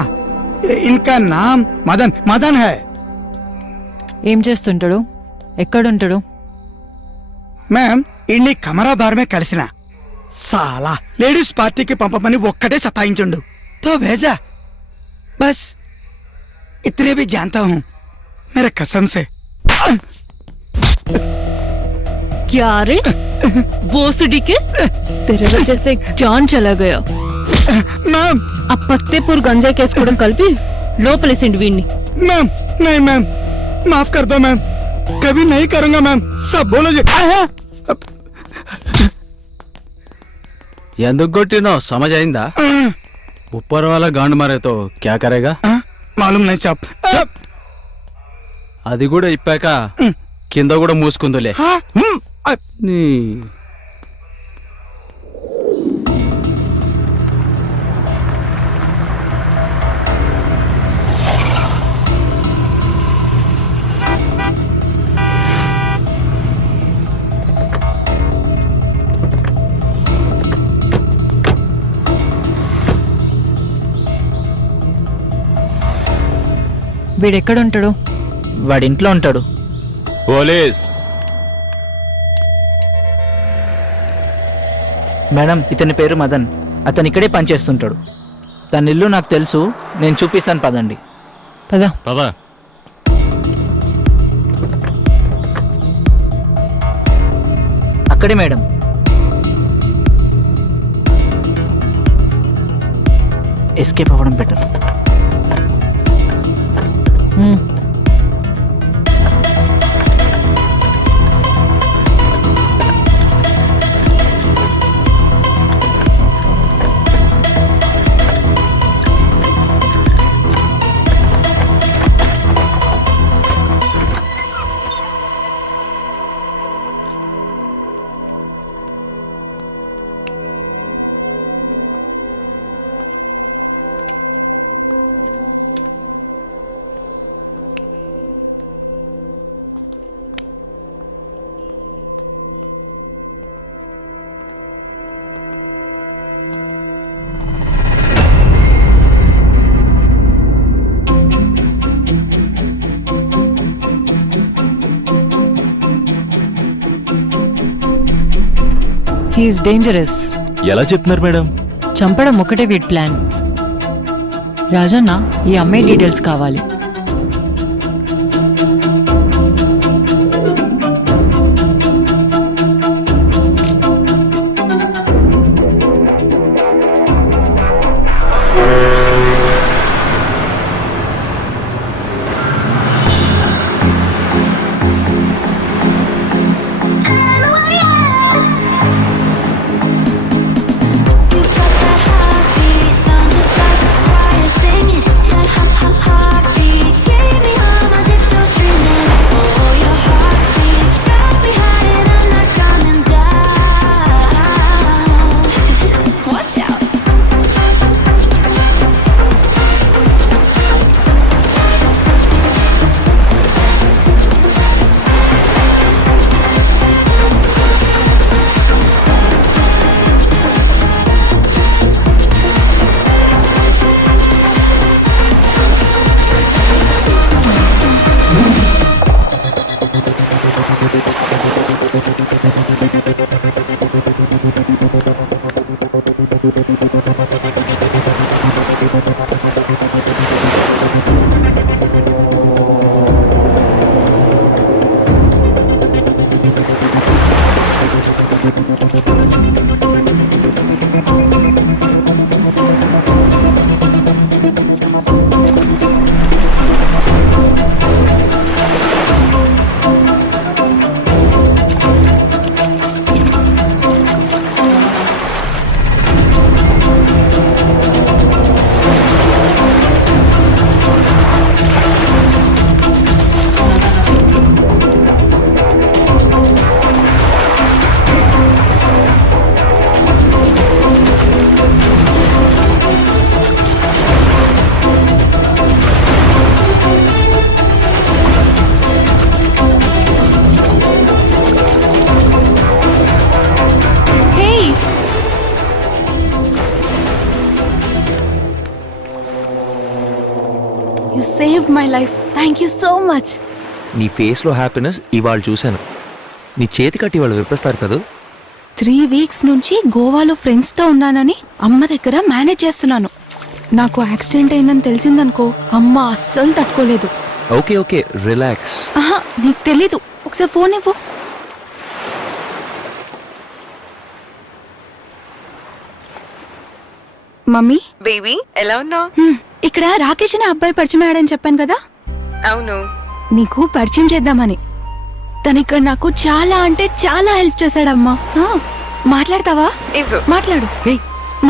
इनका नाम मदन मदन है. ఏం చేస్తుంటాడు, ఎక్కడుంటాడు? मैम, इन्नी कमरा बार में కలిసిన साला लेडीज पार्टी की पंपमनी ఒక్కటే సతాయించుండు, तो भेजा बस. इतने भी जानता हूँ, मेरे कसम से. क्या रे भोसड़ी के, तेरे वजह से एक जान चला गया. मैम ఆ పత్తేపూర్ గంజాయి కేసు కూడా కలిపి లోపలేసిండి వీడిని. मैम नहीं मैम माफ कर दो मैम कभी नहीं करूंगा मैम सब बोलो जी ఎందుకు కొట్టినో సమజ్ అయిందా ऊपर वाला गांड मारे तो क्या करेगा मालूम नहीं साहब అది కూడా ఇప్పాక కింద కూడా మూసుకుందులే నీ వీడెక్కడుంటాడు? వాడి ఇంట్లో ఉంటాడు. పోలీస్ మేడం, ఇతని పేరు మదన్. అతను ఇక్కడే పనిచేస్తుంటాడు. తన ఇల్లు నాకు తెలుసు, నేను చూపిస్తాను, పదండి. పద పద. అక్కడే మేడం. ఎస్కేప్ అవ్వడం బెటర్. He's dangerous. ఎలా చెప్తున్నారు మేడం? చంపడం ఒకటే వీడి ప్లాన్. రాజన్న, ఈ అమ్మాయి డీటెయిల్స్ కావాలి. You saved my life. Thank you so much. నీ ఫేస్లో హ్యాపీనెస్ ఇవాళ చూశాను. నీ చేతి కట్టి వాళ్ళు విప్పిస్తారు కదా. 3 weeks నుంచి గోవాలో ఫ్రెండ్స్తో ఉన్నానని అమ్మ దగ్గర మేనేజ్ చేస్తున్నాను. నాకు యాక్సిడెంట్ అయిందని తెలిసిందనుకో, అమ్మ అస్సలు తట్టుకోలేదు. Okay okay relax. ఆహా, నీకు తెలీదు. ఒకసారి ఫోన్ ఇవ్వు. మమ్మీ బేబీ ఎలా ఉన్నావు? ఇక్కడ రాకేష్ అనే అబ్బాయి పరిచయం అయ్యాడని చెప్పాను కదా, అవును. నీకు పరిచయం చేద్దామని. తను ఇక్కడ నాకు చాలా అంటే చాలా హెల్ప్ చేశాడమ్మా. మాట్లాడతావా? మాట్లాడు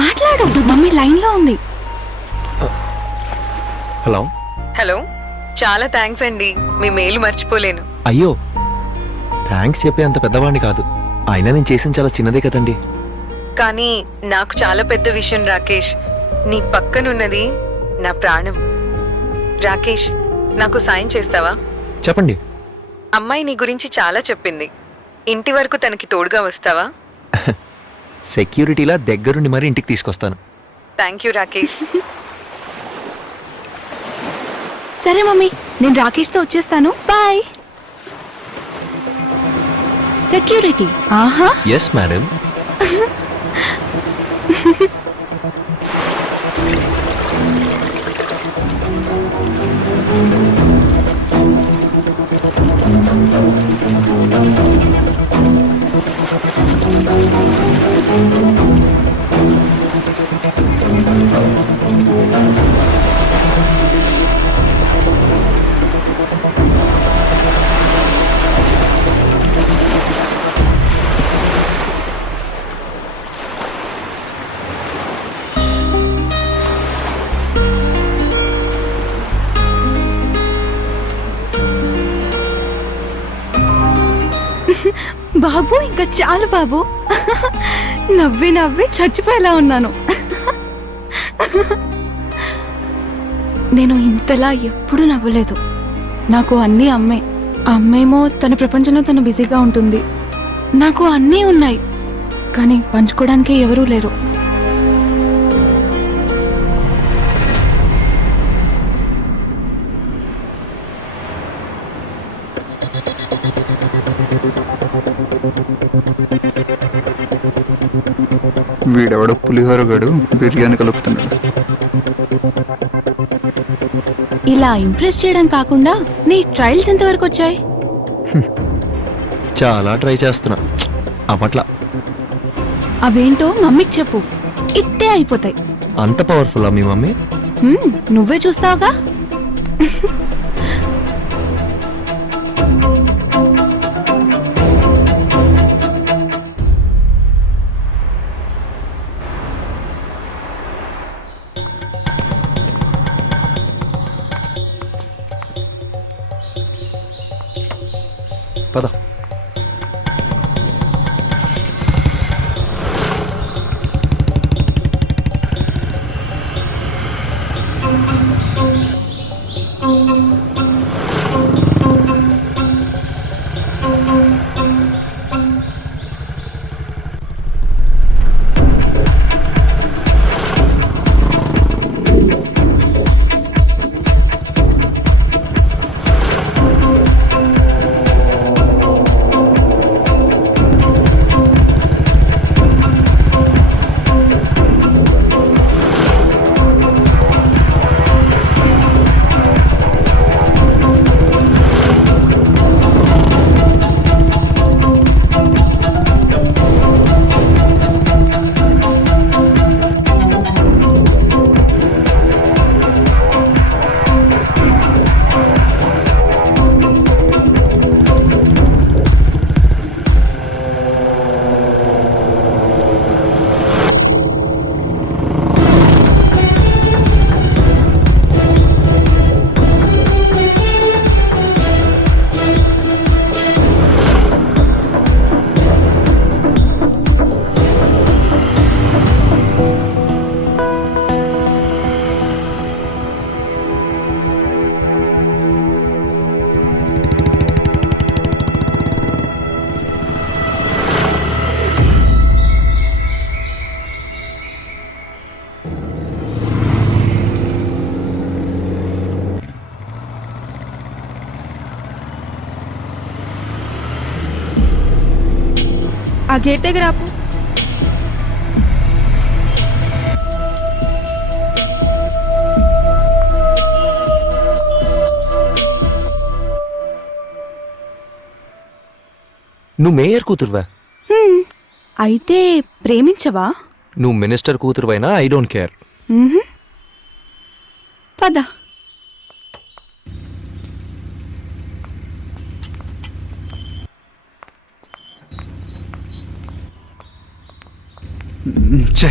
మాట్లాడు. మమ్మీ లైన్ లో ఉంది. హలో హలో, చాలా థ్యాంక్స్ అండి, మీ మెయిల్ మర్చిపోలేను. అయ్యో థ్యాంక్స్ చెప్పే అంత పెద్దవాడిని కాదు, అయినా నేను చేసిన చాలా చిన్నదే కదండి. కానీ నాకు చాలా పెద్ద విషయం రాకేష్. నీ పక్కనున్నది నా ప్రాణం. రాకేష్, నాకు సాయం చేస్తావా? చెప్పండి. అమ్మాయి నీ గురించి చాలా చెప్పింది. ఇంటి వరకు తనకి తోడుగా వస్తావా? సెక్యూరిటీలా దగ్గరుండి మరి ఇంటికి తీసుకొస్తాను. Thank you Rakesh. సరే మమ్మీ, నేను రాకేష్ తో వచ్చేస్తాను. బాయ్. సెక్యూరిటీ? ఆహా. Yes madam. బాబు ఇంకా చాలు బాబు. నవ్వి నవ్వి చచ్చిపోయేలా ఉన్నాను. నేను ఇంతలా ఎప్పుడూ నవ్వలేదు. నాకు అన్నీ అమ్మే. అమ్మేమో తన ప్రపంచంలో తను బిజీగా ఉంటుంది. నాకు అన్నీ ఉన్నాయి, కానీ పంచుకోవడానికి ఎవరూ లేరు. వీడెవడో పులిహోర గడు బిర్యానీ కలుపుతున్నాడు. ఇలా ఇంప్రెస్ చేయడం కాకుండా నీ ట్రయల్స్ ఎంతవరకు వచ్చాయి? చాలా ట్రై చేస్తున్నా, అప్పట్లా. అవేంటో మమ్మీకి చెప్పు, ఇట్టే అయిపోతాయి. అంత పవర్ఫుల్లా మీ మమ్మీ? నువ్వే చూస్తావుగా. పద. ఆ గేట్ దగ్గర ఆపు. నువ్వు మేయర్ కూతురువా? అయితే ప్రేమించవా? నువ్వు మినిస్టర్ కూతురువైనా ఐ డోంట్ కేర్. పద. ఛే,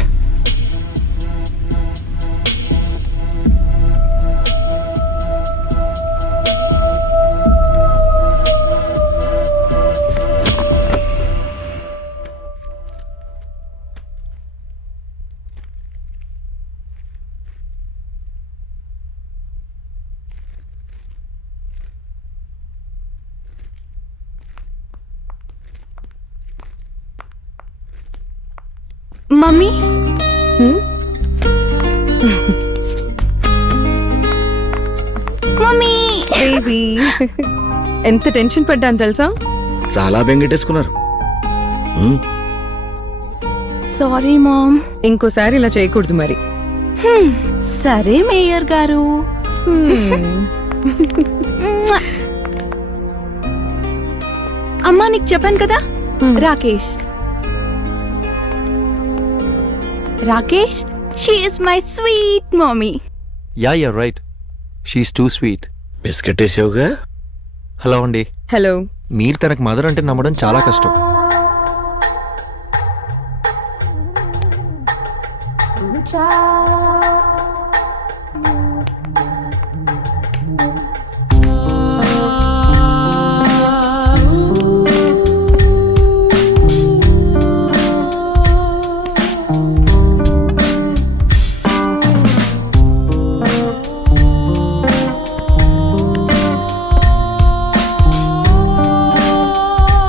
మమ్మీ, మమ్మీ, బేబీ ఎంత టెన్షన్ పడ్డాను తెలుసా? చాలా బెంగెట్టేసుకున్నారు. Sorry ma'am. ఇంకోసారి ఇలా చేయకూడదు మరి. సరే మేయర్ గారు. అమ్మా నీకు చెప్పాను కదా, Rakesh. Rakesh, she is my sweet mummy. Ya ya right, she is too sweet. Biscuit వేసావుగా. హలో అండి. హలో. మీరు తనకు మదర్ అంటే నమ్మడం చాలా కష్టం.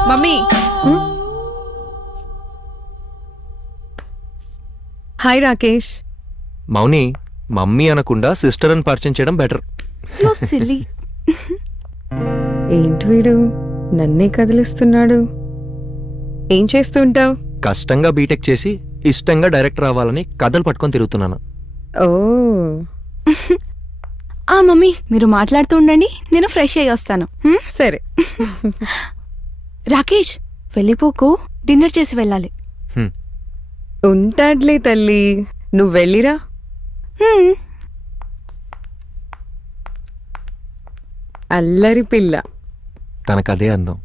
Mummy. Hi Rakesh. Mouni, mummy అనకుండా సిస్టర్ అని పరిచయం చేయడం బెటర్. You silly. ఏంటి వీడు నన్నే కదిలిస్తున్నాడు? ఏం చేస్తూ ఉంటావు? కష్టంగా బీటెక్ చేసి ఇష్టంగా డైరెక్టర్ అవ్వాలని కథలు పట్టుకొని తిరుగుతున్నాను. ఓ. మమ్మీ మీరు మాట్లాడుతూ ఉండండి, నేను ఫ్రెష్ అయ్యి వస్తాను. సరే. రాకేష్ వెళ్ళిపోకు, డిన్నర్ చేసి వెళ్ళాలి. ఉంటాడ్లే తల్లి, నువ్వు వెళ్ళిరా. అల్లరి పిల్ల. తనకదే అందం.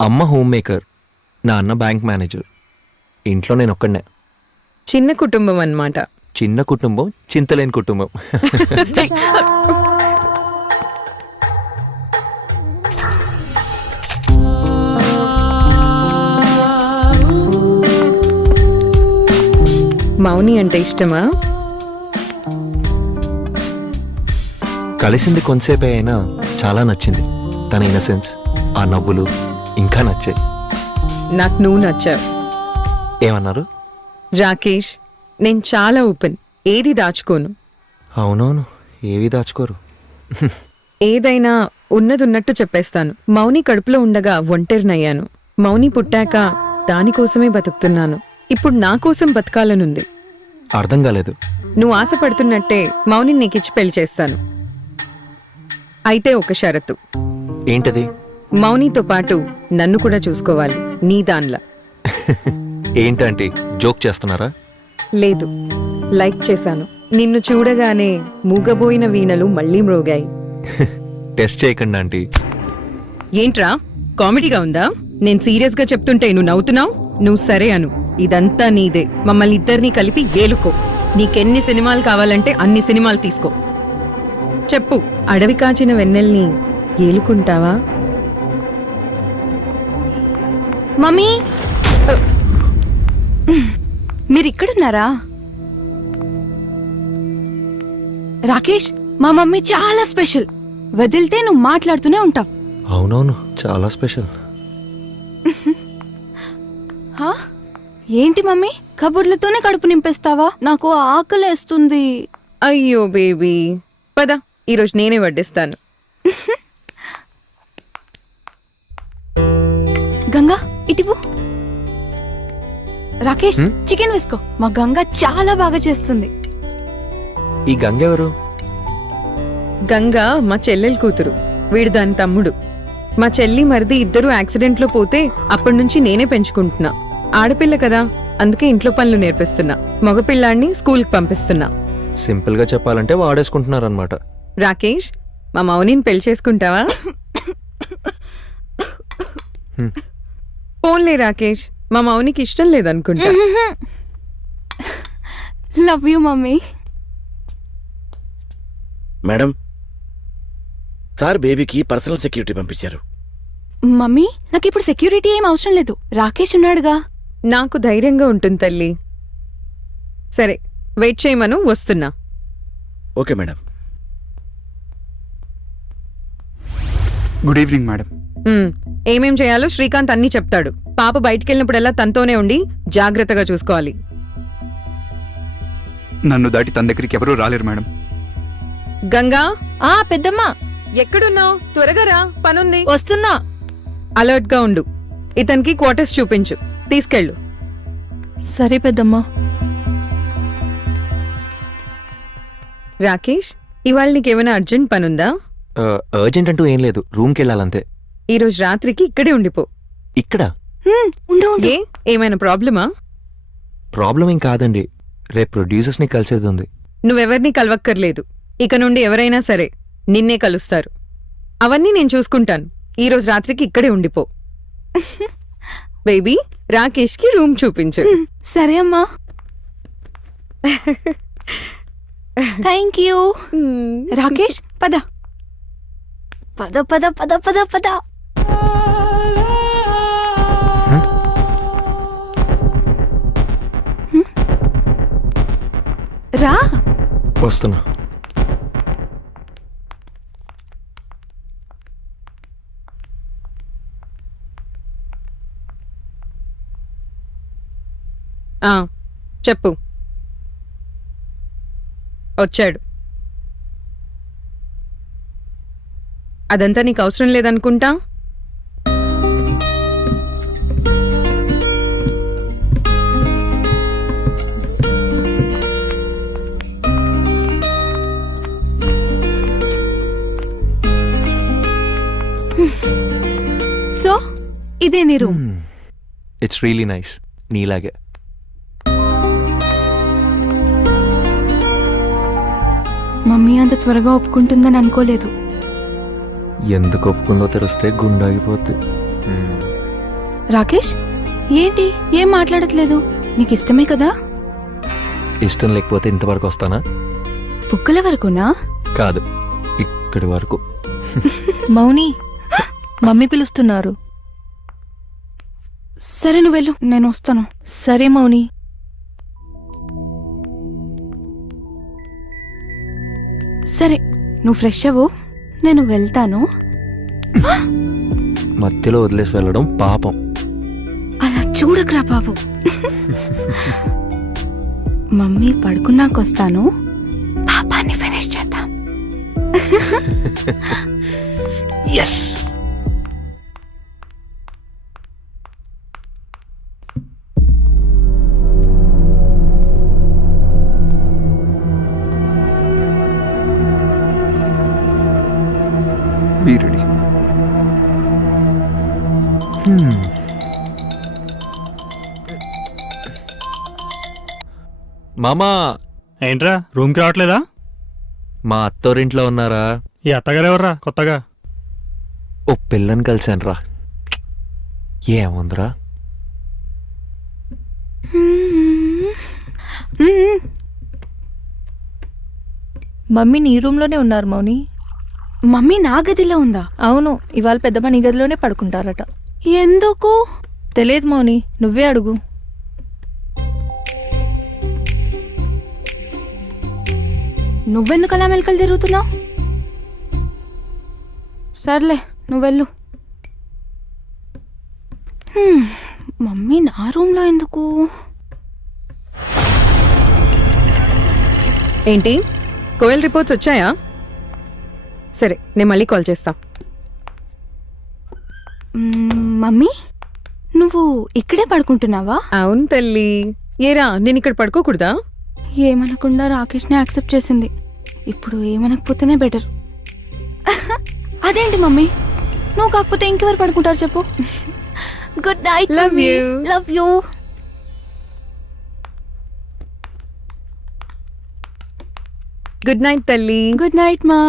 అమ్మ హోమ్ మేకర్, నాన్న బ్యాంక్ మేనేజర్. ఇంట్లో నేను ఒక్కడనే. చిన్న కుటుంబం అన్నమాట. చిన్న కుటుంబం, చింతలేని కుటుంబం. మౌని అంటే ఇష్టమా? కలిసింది కొంతసేపే అయినా చాలా నచ్చింది. తన ఇన్నసెన్స్, ఆ నవ్వులు ఇంకా నచ్చాయి. నాకు నువ్వు నచ్చావు. ఏమన్నారు? రాకేష్, నేను చాలా ఓపెన్, ఏది దాచుకోను. అవునవును, ఏవి దాచుకోరు. ఏదైనా ఉన్నదున్నట్టు చెప్పేస్తాను. మౌని కడుపులో ఉండగా ఒంటరినయ్యాను. మౌని పుట్టాక దానికోసమే బతుకుతున్నాను. ఇప్పుడు నా కోసం బతకాలనుంది. అర్థం కాలేదు. నువ్వు ఆశపడుతున్నట్టే మౌని నీకిచ్చి పెళ్లి చేస్తాను. అయితే ఒక షరతు. ఏంటది? మౌనితో పాటు నన్ను కూడా చూసుకోవాలి, నీ దాన్లా. ఏంటంటే జోక్ చేస్తున్నారా? లేదు, లైక్ చేశాను. నిన్ను చూడగానే మూగబోయిన వీణలు మళ్ళీ మ్రోగాయి. టెస్ట్ చేయకండి ఆంటీ. ఏంట్రా, కామెడీగా ఉందా? నేను సీరియస్గా చెప్తుంటే నువ్వు నవ్వుతున్నావు. నువ్వు సరే అను, ఇదంతా నీదే. మమ్మల్ని ఇద్దరినీ కలిపి ఏలుకో. నీకెన్ని సినిమాలు కావాలంటే అన్ని సినిమాలు తీసుకో. చెప్పు, అడవి కాచిన వెన్నెల్ని ఏలుకుంటావా? మమ్మీ, మీరిక్కడున్నారా? రాకేష్, మా మమ్మీ చాలా స్పెషల్. వదిలితే నువ్వు మాట్లాడుతూనే ఉంటావు. అవునవును, చాలా స్పెషల్. ఏంటి మమ్మీ, కబుర్లతోనే కడుపు నింపేస్తావా? నాకు ఆకలేస్తుంది. అయ్యో బేబీ, పద ఈరోజు నేనే వడ్డిస్తాను. గంగా ఇటివు. రాకేష్ చికెన్ వేసుకో. మా గంగా చాలా బాగా చేస్తుంది. ఈ గంగ ఎవరు? గంగా మా చెల్లెలు కూతురు, వీడు దాని తమ్ముడు. మా చెల్లి మరిది ఇద్దరు యాక్సిడెంట్లో పోతే అప్పటి నుంచి నేనే పెంచుకుంటున్నా. ఆడపిల్ల కదా, అందుకే ఇంట్లో పనులు నేర్పిస్తున్నా. మగపిల్లాన్ని స్కూల్కి పంపిస్తున్నా. సింపుల్ గా చెప్పాలంటే వాడేసుకుంటున్నారనమాట. రాకేష్, మా మౌనిని పెళ్లి చేసుకుంటావా? పోన్లే రాకేష్, మా మౌనికి ఇష్టం లేదనుకుంటా. Love you mummy. Madam, sir బేబీకి పర్సనల్ సెక్యూరిటీ పంపించారు. మమ్మీ నాకు ఇప్పుడు సెక్యూరిటీ ఏం అవసరం లేదు, రాకేష్ ఉన్నాడుగా. నాకు ధైర్యంగా ఉంటుంది తల్లి. సరే వెయిట్ చేయమను, వస్తున్నా. Okay madam. Good evening madam. ఏమేం చేయాలో శ్రీకాంత్ అన్నీ చెప్తాడు. పాప బయటికెళ్ళినప్పుడల్లా తనతోనే ఉండి జాగ్రత్తగా చూసుకోవాలి. నన్ను దాటి తన దగ్గరికి ఎవరూ రాలేరు మేడం. గంగా. పెద్దమ్మ ఎక్కడున్నావు? త్వరగా రా, పనుంది. వస్తున్నా. అలర్ట్ గా ఉండు. ఇతనికి క్వార్టర్స్ చూపించు, తీసుకెళ్ళు. సరే పెద్దమ్మ. రాకేష్, ఇవాళ నీకేమైనా అర్జెంట్ పనుందా? అర్జెంట్ అంటూ ఏం లేదు, రూమ్కి వెళ్ళాలంతే. ఈరోజు రాత్రికి ఇక్కడే ఉండిపో. ఇక్కడ ఏ ఏమైనా ప్రాబ్లమా? ప్రాబ్లం ఏం కాదండి, రేపు ప్రొడ్యూసర్స్ ని కలిసేది ఉంది. నువ్వెవరిని కలవక్కర్లేదు. ఇక నుండి ఎవరైనా సరే నిన్నే కలుస్తారు. అవన్నీ నేను చూసుకుంటాను. ఈరోజు రాత్రికి ఇక్కడే ఉండిపో. బేబీ, రాకేష్కి రూమ్ చూపించు. సరే అమ్మా. Thank you. రాకేష్ పద పద పద పద పద పద. రా. వస్తున్నా. చెప్పు. వచ్చాడు. అదంతా నీకు అవసరం లేదనుకుంటా. సో ఇదే నీ రూమ్. ఇట్స్ రియలీ నైస్, నీలాగే. మమ్మీ అంత త్వరగా ఒప్పుకుంటుందని అనుకోలేదు. ఎందుకు ఒప్పుకుందో తెలిస్తే గుండాగిపోద్ది. రాకేష్, ఏంటి ఏం మాట్లాడట్లేదు? నీకు ఇష్టమే కదా? ఇష్టం లేకపోతే ఇంతవరకు వస్తానా? బుక్కల వరకునా? కాదు, ఇక్కడి వరకు. మౌని, మమ్మీ పిలుస్తున్నారు. సరే నువ్వు వెళ్ళు, నేను వస్తాను. సరే మౌని. సరే నువ్వు ఫ్రెష్ అవ్వు, నేను వెళ్తాను. మధ్యలో వదిలేసి వెళ్ళడం పాపం. అలా చూడకరా బాబు. మమ్మీ పడుకున్నాకొస్తాను, పాపాన్ని ఫినిష్ చేద్దాం. ఎస్. Be ready. మామా. ఏంట్రా రూమ్కి రావట్లేదా? మా అత్తోరింట్లో ఉన్నారా? ఈ అత్తగారు ఎవర్రా కొత్తగా? ఓ పిల్లని కలిశాను రా. ఏముందిరా? మమ్మీ నీ రూమ్లోనే ఉన్నారు మౌని. మమ్మీ నా గదిలో ఉందా? అవును, ఇవాళ పెద్దమ్మ నీ గదిలోనే పడుకుంటారట. ఎందుకు తెలియదు మౌని, నువ్వే అడుగు. నువ్వెందుకు అలా మెలకలు తిరుగుతున్నావు? సర్లే నువ్వు వెళ్ళు. మమ్మీ నా రూమ్లో ఎందుకు? ఏంటి కోయల్ రిపోర్ట్స్ వచ్చాయా? సరే నేను మళ్ళీ కాల్ చేస్తా. మమ్మీ నువ్వు ఇక్కడే పడుకుంటున్నావా? అవును తల్లి. ఏరా నేను ఇక్కడ పడుకోకూడదా? ఏమనకుండా రాకేష్ని యాక్సెప్ట్ చేసింది. ఇప్పుడు ఏమనకపోతేనే బెటర్. అదేంటి మమ్మీ, నువ్వు కాకపోతే ఇంకెవరు పడుకుంటారు చెప్పు? Good night. Love you. Love you. Good night తల్లి. గుడ్ నైట్ మా.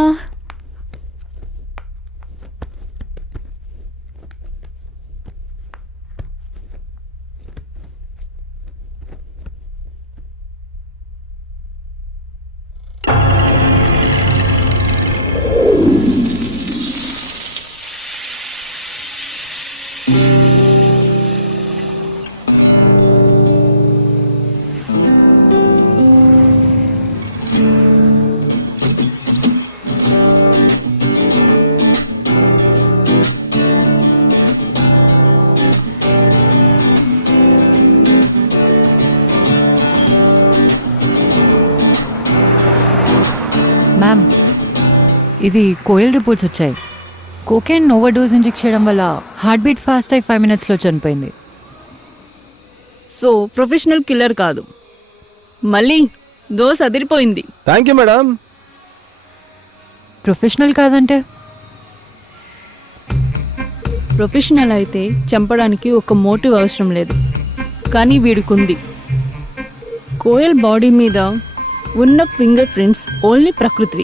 మ్యామ్, ఇది కోయల్ రిపోర్ట్స్ వచ్చాయి. కోకేన్ ఓవర్ డోస్ ఇంజెక్ట్ చేయడం వల్ల హార్ట్ బీట్ ఫాస్ట్ అయి 5 minutesలో చనిపోయింది. సో ప్రొఫెషనల్ కిల్లర్ కాదు. మళ్ళీ దోస్ అదిరిపోయింది. Thank you madam. ప్రొఫెషనల్ కాదంటే? ప్రొఫెషనల్ అయితే చంపడానికి ఒక మోటివ్ అవసరం లేదు, కానీ వీడికుంది. కోయల్ బాడీ మీద ఉన్న ఫింగర్ ప్రింట్స్ ఓన్లీ ప్రకృతి.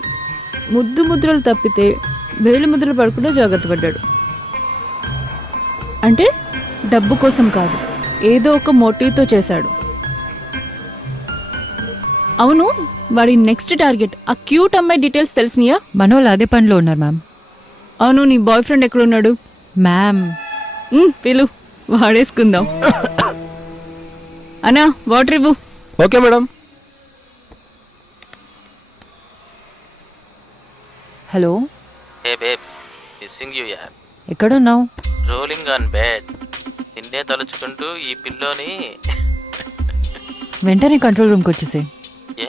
ముద్దు ముద్రలు తప్పితే వేలు ముద్రలు పడకుండా జాగ్రత్త పడ్డాడు. అంటే డబ్బు కోసం కాదు, ఏదో ఒక మోటివ్తో చేశాడు. అవును, వాడి నెక్స్ట్ టార్గెట్ ఆ క్యూట్ అమ్మాయి డీటెయిల్స్ తెలిసినాయా? మనోళ్ళు అదే పనిలో ఉన్నారు మ్యామ్. అవును, నీ బాయ్ ఫ్రెండ్ ఎక్కడున్నాడు? మ్యామ్ పిలు, వాడేసుకుందాం. అన్నా వాటర్ ఇవ్వు. Okay madam. Hello. A babes, missing you యార్. ఎక్కడున్నావు? Rolling on bed. నిన్నే తలుచుకుంటూ ఈ పిల్లోని. వెంటనే కంట్రోల్ రూమ్కి వచ్చేసి. ఏ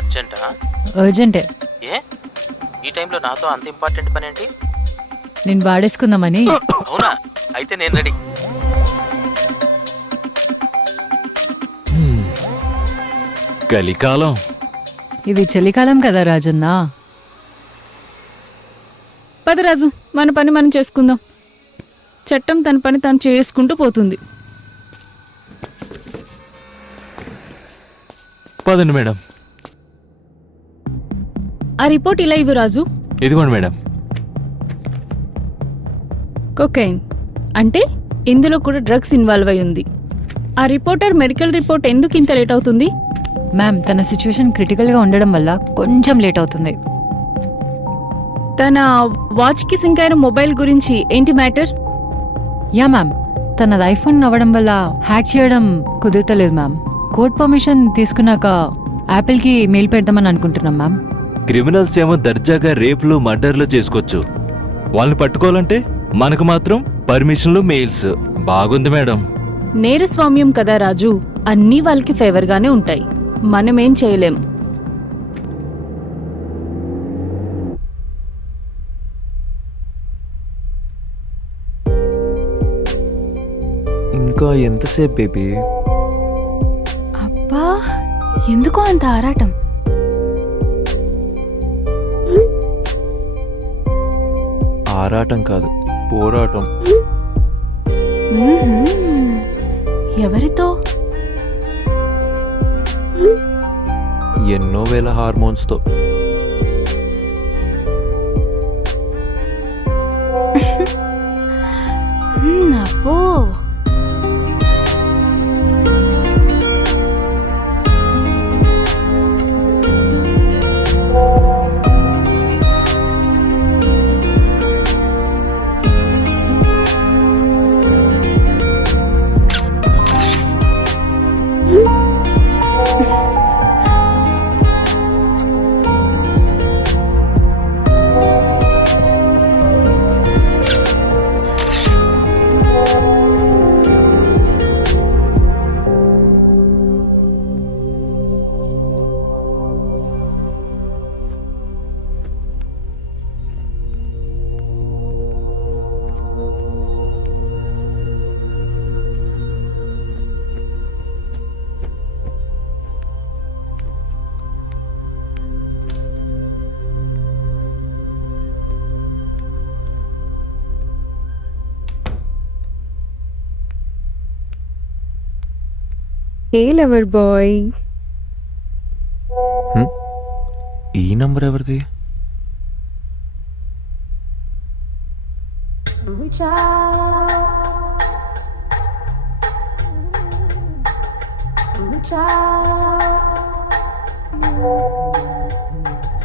అర్జెంటా? అర్జెంటే. ఏ ఈ టైంలో నాతో అంత ఇంపార్టెంట్ పని ఏంటి? నేను వాడేసుకుందామని. అవునా, అయితే నేను రెడీ. కలికాలం. ఇది చలికాలం కదా రాజన్నా. పదరాజు, మన పని మనం చేసుకుందాం. చట్టం తన పని తాను చేసుకుంటూ పోతుంది. పదండి మేడం. ఆ రిపోర్ట్ ఇలా ఇవ్వు రాజు. ఇదిగోండి మేడం. కొకైన్ అంటే ఇందులో కూడా డ్రగ్స్ ఇన్వాల్వ్ అయి ఉంది. ఆ రిపోర్టర్ మెడికల్ రిపోర్ట్ ఎందుకు ఇంత లేట్ అవుతుంది? మ్యామ్, తన సిచ్యువేషన్ క్రిటికల్గా ఉండడం వల్ల కొంచెం లేట్ అవుతుంది. తన వాచ్కి సింక్ అయిన మొబైల్ గురించి ఏంటి మ్యాటర్? యా మ్యామ్, తనది ఐఫోన్ అవ్వడం వల్ల హ్యాక్ చేయడం కుదురుతలేదు మ్యామ్. కోర్ట్ పర్మిషన్ తీసుకున్నాక యాపిల్కి మెయిల్ పెడదామని అనుకుంటున్నాం మ్యామ్. క్రిమినల్స్ ఏమో దర్జాగా రేపులు మర్డర్లు చేసుకోవచ్చు. వాళ్ళని పట్టుకోవాలంటే మనకు మాత్రం పర్మిషన్లు మెయిల్స్. బాగుంది మేడం. నేరస్వామ్యం కదా రాజు, అన్నీ వాళ్ళకి ఫేవర్గానే ఉంటాయి. మనమేం చేయలేం. ఇంకా ఎంతసేపు బేబీ? అబ్బా, ఎందుకో అంత ఆరాటం? ఆరాటం కాదు, పోరాటం. ఎవరితో? ఎన్నో వేల హార్మోన్స్తో. అబ్బో, ఏ లవర్ బాయ్. ఈ నంబర్ ఎవరిది?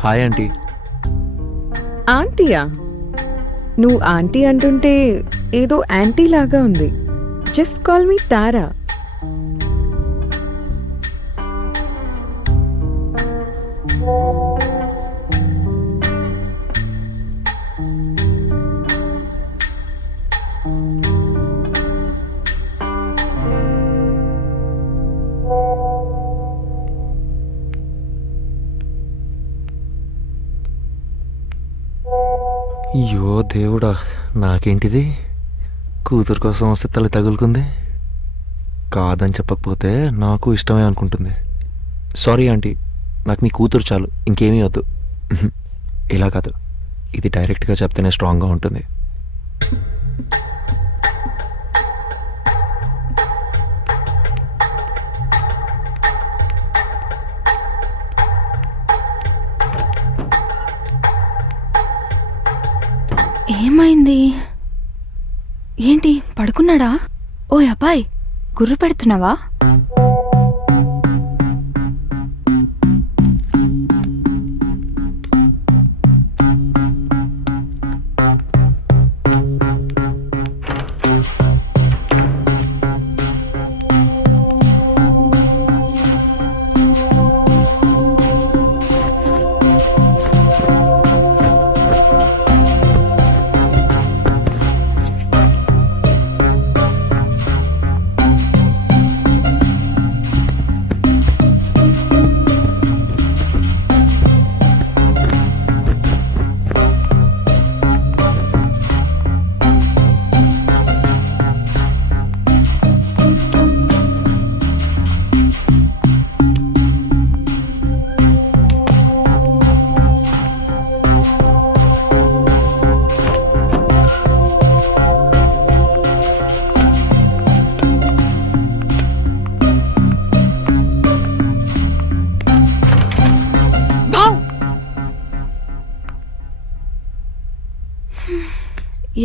Hi aunty. ఆంటీయా? నువ్వు ఆంటీ అంటుంటే ఏదో యాంటీ లాగా ఉంది. Just call me Tara. అయ్యో దేవుడా, నాకేంటిది? కూతురు కోసం వస్తే తల్లి తగులుకుంది. కాదని చెప్పకపోతే నాకు ఇష్టమే అనుకుంటుంది. సారీ ఆంటీ, నాకు మీ కూతురు చాలు, ఇంకేమీ వద్దు. ఇలా కాదు, ఇది డైరెక్ట్గా చెప్తేనే స్ట్రాంగ్గా ఉంటుంది. ఏమైంది? ఏంటి పడుకున్నాడా? ఓ అబ్బాయి, గుర్రు పెడుతున్నావా?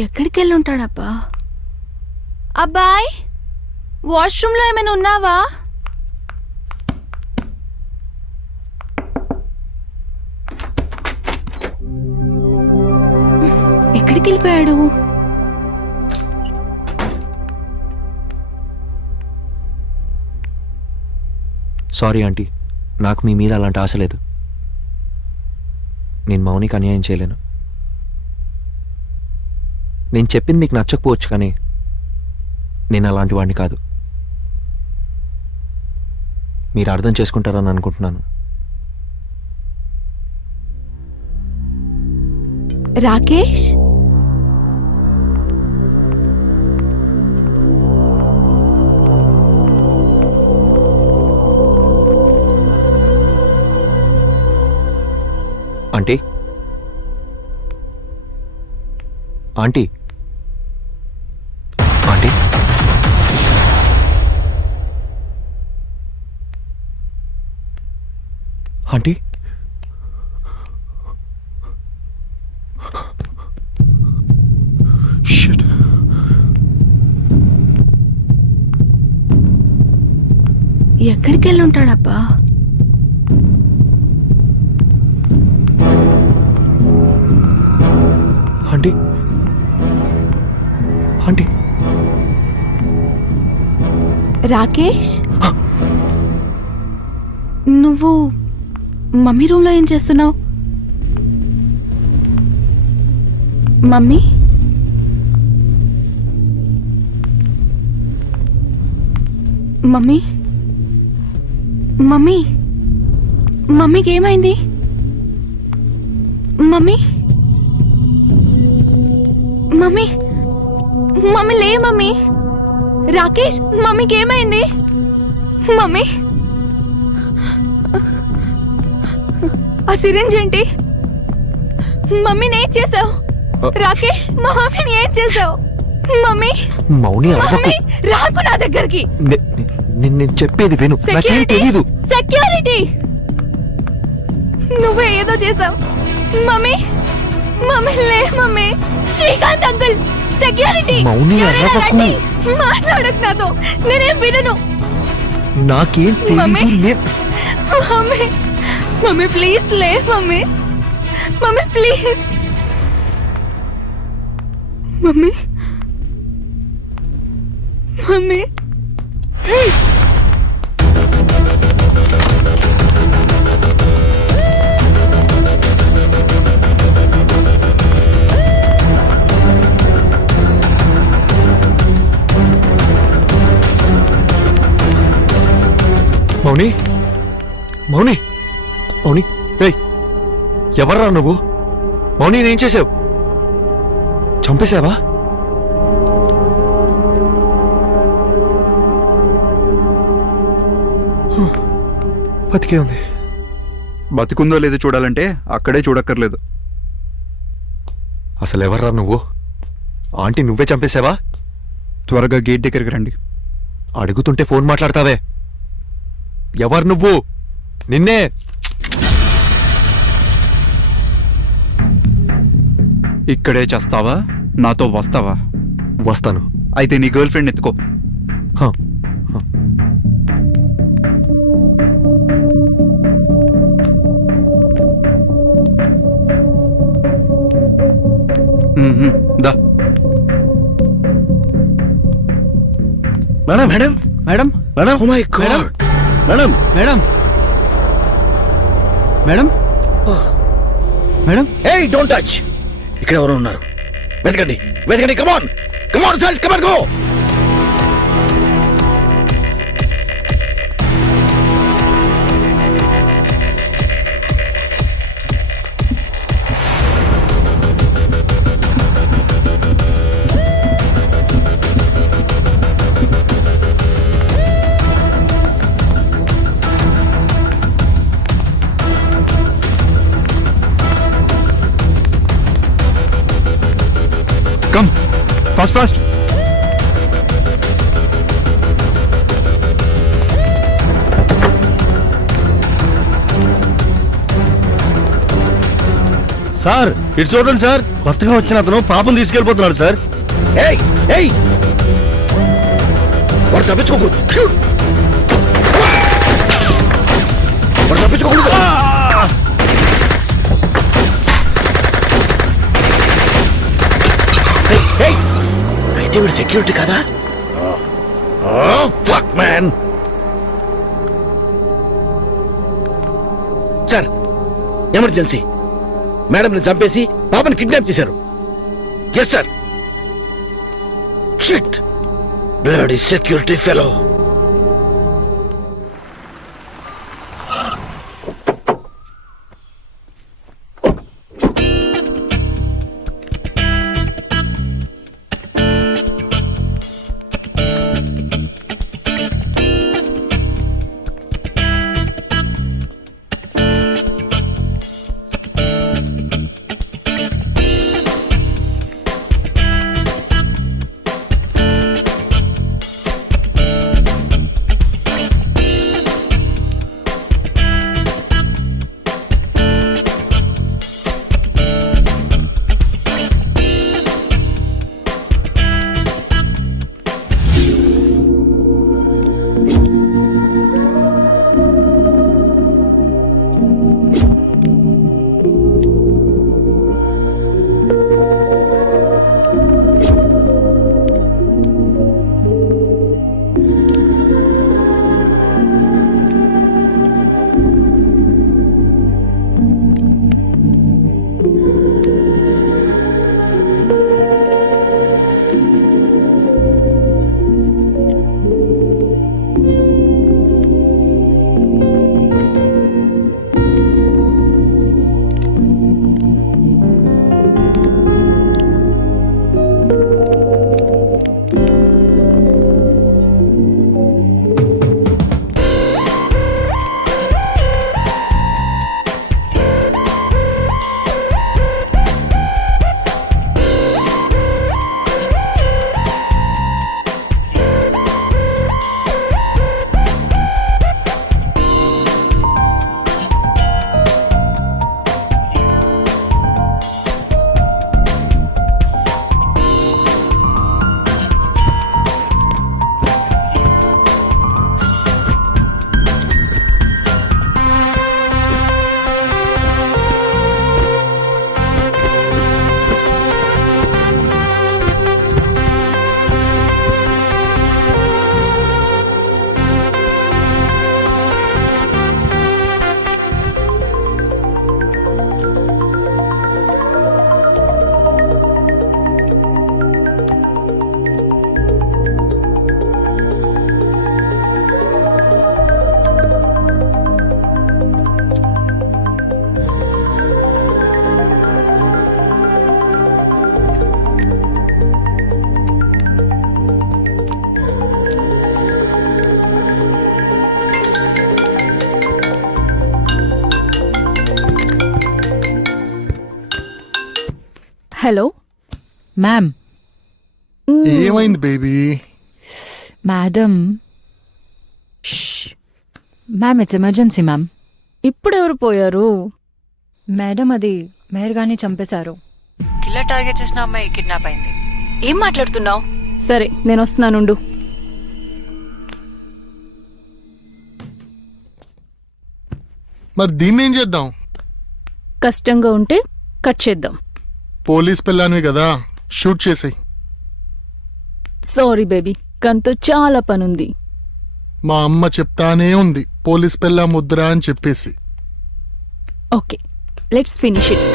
ఎక్కడికి వెళ్ళి ఉంటాడబ్బా? అబ్బాయ్, వాష్రూమ్లో ఏమైనా ఉన్నావా? ఎక్కడికి వెళ్ళిపోయాడు? సారీ ఆంటీ, నాకు మీ మీద అలాంటి ఆశ లేదు. నేను మౌనికి అన్యాయం చేయలేను. నేను చెప్పింది మీకు నచ్చకపోవచ్చు, కానీ నేను అలాంటి వాడిని కాదు. మీరు అర్థం చేసుకుంటారని అనుకుంటున్నాను. Rakesh, aunty, aunty, aunty, aunty, shit. ఎక్కడికి వెళ్ళి ఉంటాడబ్బా? ఆంటీ, ఆంటీ, రాకేష్, నువ్వు మమ్మీ రూమ్లో ఏం చేస్తున్నావు? మమ్మీ, మమ్మీ, మమ్మీ, మమ్మీకి ఏమైంది? మమ్మీ, మమ్మీ, మమ్మీ లే మమ్మీ. రాకేష్, మమ్మీకి ఏమైంది? మమ్మీ, ఆ సిరింజ్ ఏంటి? మమ్మీని ఏం చేసావు? రాకేష్, మా మమ్మీని ఏం చేసావు? మమ్మీ, మౌని అరవకు. మమ్మీ, రాకు నా దగ్గరికి. నేను చెప్పేది విను, నాకేం తెలీదు. సెక్యూరిటీ నువ్వే ఏదో చేసావు. మమ్మీ మమ్మీ లే mummy. Srikanth uncle, security. Mouni, అరవకు. మాట్లాడకు నాతో, నేనేం వినను. నాకేం మమ్మీ తెలీదు. మమ్మీ మమ్మీ ప్లీజ్ లే mummy. Mummy please mummy. Mummy Mouni, Mouni, Mouni, రేయ్, ఎవర్రా నువ్వు? మౌని, నేం చేసావు? చంపేశావా? బతికే ఉంది. బతికుందో లేదో చూడాలంటే అక్కడే చూడక్కర్లేదు. అసలు ఎవర్రా నువ్వు? ఆంటీ నువ్వే చంపేశావా? త్వరగా గేట్ దగ్గరికి రండి. అడుగుతుంటే ఫోన్ మాట్లాడతావే? ఎవరు నువ్వు? నిన్నే. ఇక్కడే చేస్తావా, నాతో వస్తావా? వస్తాను. అయితే నీ గర్ల్ ఫ్రెండ్ ఎత్తుకో. దా. Madam madam madam madam, oh my god. Madam madam madam madam. ఏయ్ డోంట్ టచ్. ఇక్కడ ఎవరు ఉన్నారు? వెతకండి వెతకండి. Come on come on search, come on go. Come fast fast. Sir ఇటు చూడండి సార్, కొత్తగా వచ్చిన అతను పాపం తీసుకెళ్ళిపోతున్నాడు సార్. ఏయ్ ఏయ్, వాడు తప్పించుకోకూడదు. షూట్. వాడు తప్పించుకోకూడదు. అయితే వీడు సెక్యూరిటీ కదా? Fuck man. Sir emergency. మేడంని చంపేసి పాపని కిడ్నాప్ చేశారు. Yes sir. Shit, bloody security fellow. Hello ma'am. ఏమైంది baby? Madam. Ma'am it's emergency ma'am. ఇప్పుడెవరు పోయారు? మేడం అది మేయర్ గారిని చంపేశారు. కిల్లర్ టార్గెట్ చేసిన అమ్మాయి కిడ్నాప్ అయింది. ఏం మాట్లాడుతున్నావు? సరే నేను వస్తున్నానుండు. మరి దీన్ని ఏం చేద్దాం? కష్టంగా ఉంటే కట్ చేద్దాం. పోలీస్ పిల్లానివి కదా, షూట్ చేసేయ్. సారీ బేబీ, కంతో చాలా పనుంది. మా అమ్మ చెప్తానే ఉంది పోలీస్ పిల్ల ముద్ర అని చెప్పేసి. Okay, let's finish it.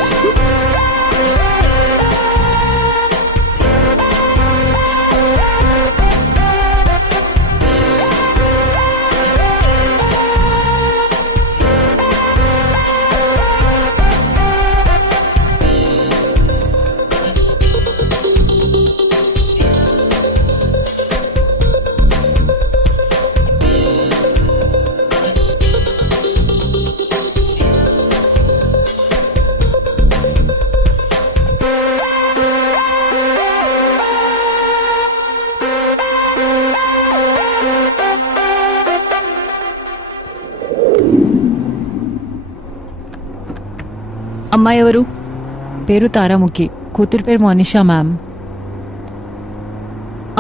అమ్మాయి ఎవరు? పేరు తారాముఖి, కూతురు పేరు మోనిషా మ్యామ్.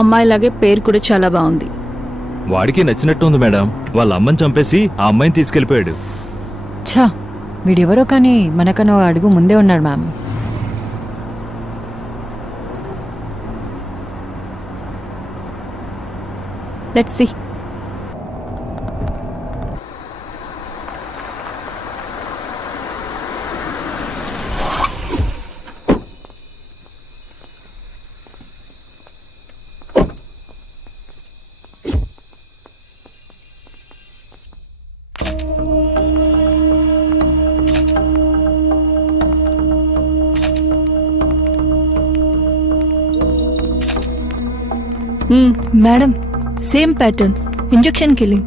అమ్మాయిలాగే పేరు కూడా చాలా బాగుంది. వాడికి నచ్చినట్టు ఉంది మేడం. వాళ్ళ అమ్మని చంపేసి ఆ అమ్మాయిని తీసుకెళ్లిపోయాడు. ఛా, వీడెవరో కానీ మనకన్నా ఓ అడుగు ముందే ఉన్నాడు ma'am. Let's see. Madam, same pattern, injection killing.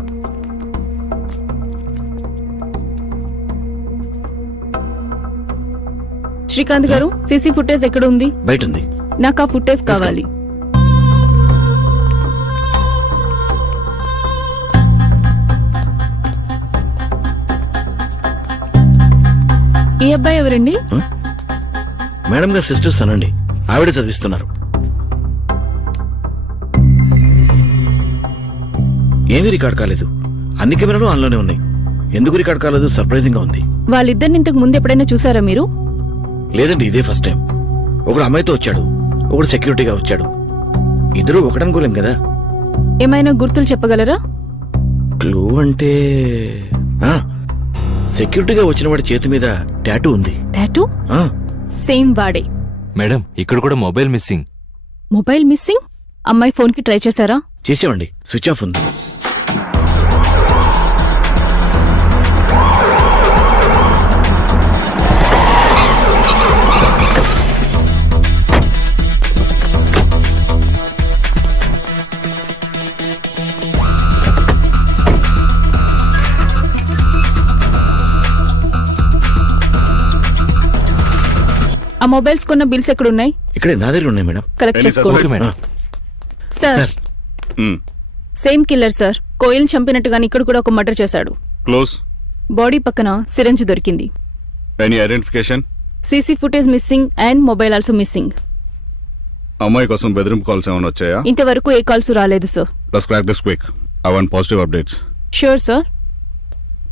Srikanth garu, CC footage ఎక్కడ ఉంది? బయట ఉంది. నాకు ఆ ఫుటేజ్ కావాలి. ఈ అబ్బాయి ఎవరండి? మేడం గారు సిస్టర్స్ అనండి, ఆవిడే చదివిస్తున్నారు. ఏమీ రికార్డ్ కాలేదు. అన్ని కెమెరాలు ఆన్లోనే ఉన్నాయి. ఎందుకు రికార్డ్ కాలేదు? సర్ప్రైజింగ్ గా ఉంది. వాళ్ళిద్దరిని ఇంతకు ముందు ఎప్పుడైనా చూసారా మీరు? లేదండి, ఇదే ఫస్ట్ టైం. ఒకడు అమ్మాయితో వచ్చాడు, ఒకడు సెక్యూరిటీగా వచ్చాడు. ఇద్దరు ఒకటనుకోలేం కదా. ఏమైనా గుర్తులు చెప్పగలరా? క్లూ అంటే సెక్యూరిటీగా వచ్చిన వాడి చేతి మీద టాటూ ఉంది. టాటూ? సేమ్ వాడే. మేడం, ఇక్కడ కూడా మొబైల్ మిస్సింగ్. Mobile missing? అమ్మాయి ఫోన్ కి ట్రై చేశారా? చేసామండి, స్విచ్ ఆఫ్ ఉంది. ఆ మొబైల్స్ కొన్న బిల్స్ ఎక్కడున్నాయి? ఇక్కడే నా దగ్గర ఉన్నాయి మేడం. కలెక్ట్ చేసుకోండి. Sir, same killer sir. Koyel చంపినట్టుగానే ఇక్కడ కూడా ఒక మర్డర్ చేశాడు. క్లోజ్. బాడీ పక్కన సిరంజ్ దొరికింది. Any identification? CC footage missing and mobile also missing. అమ్మాయి కోసం బెదిరింపు కాల్స్ ఏమైనా వచ్చాయా? ఇంతవరకు ఏ కాల్స్ రాలేదు sir. Let's crack this quick. I want positive updates. Sure sir.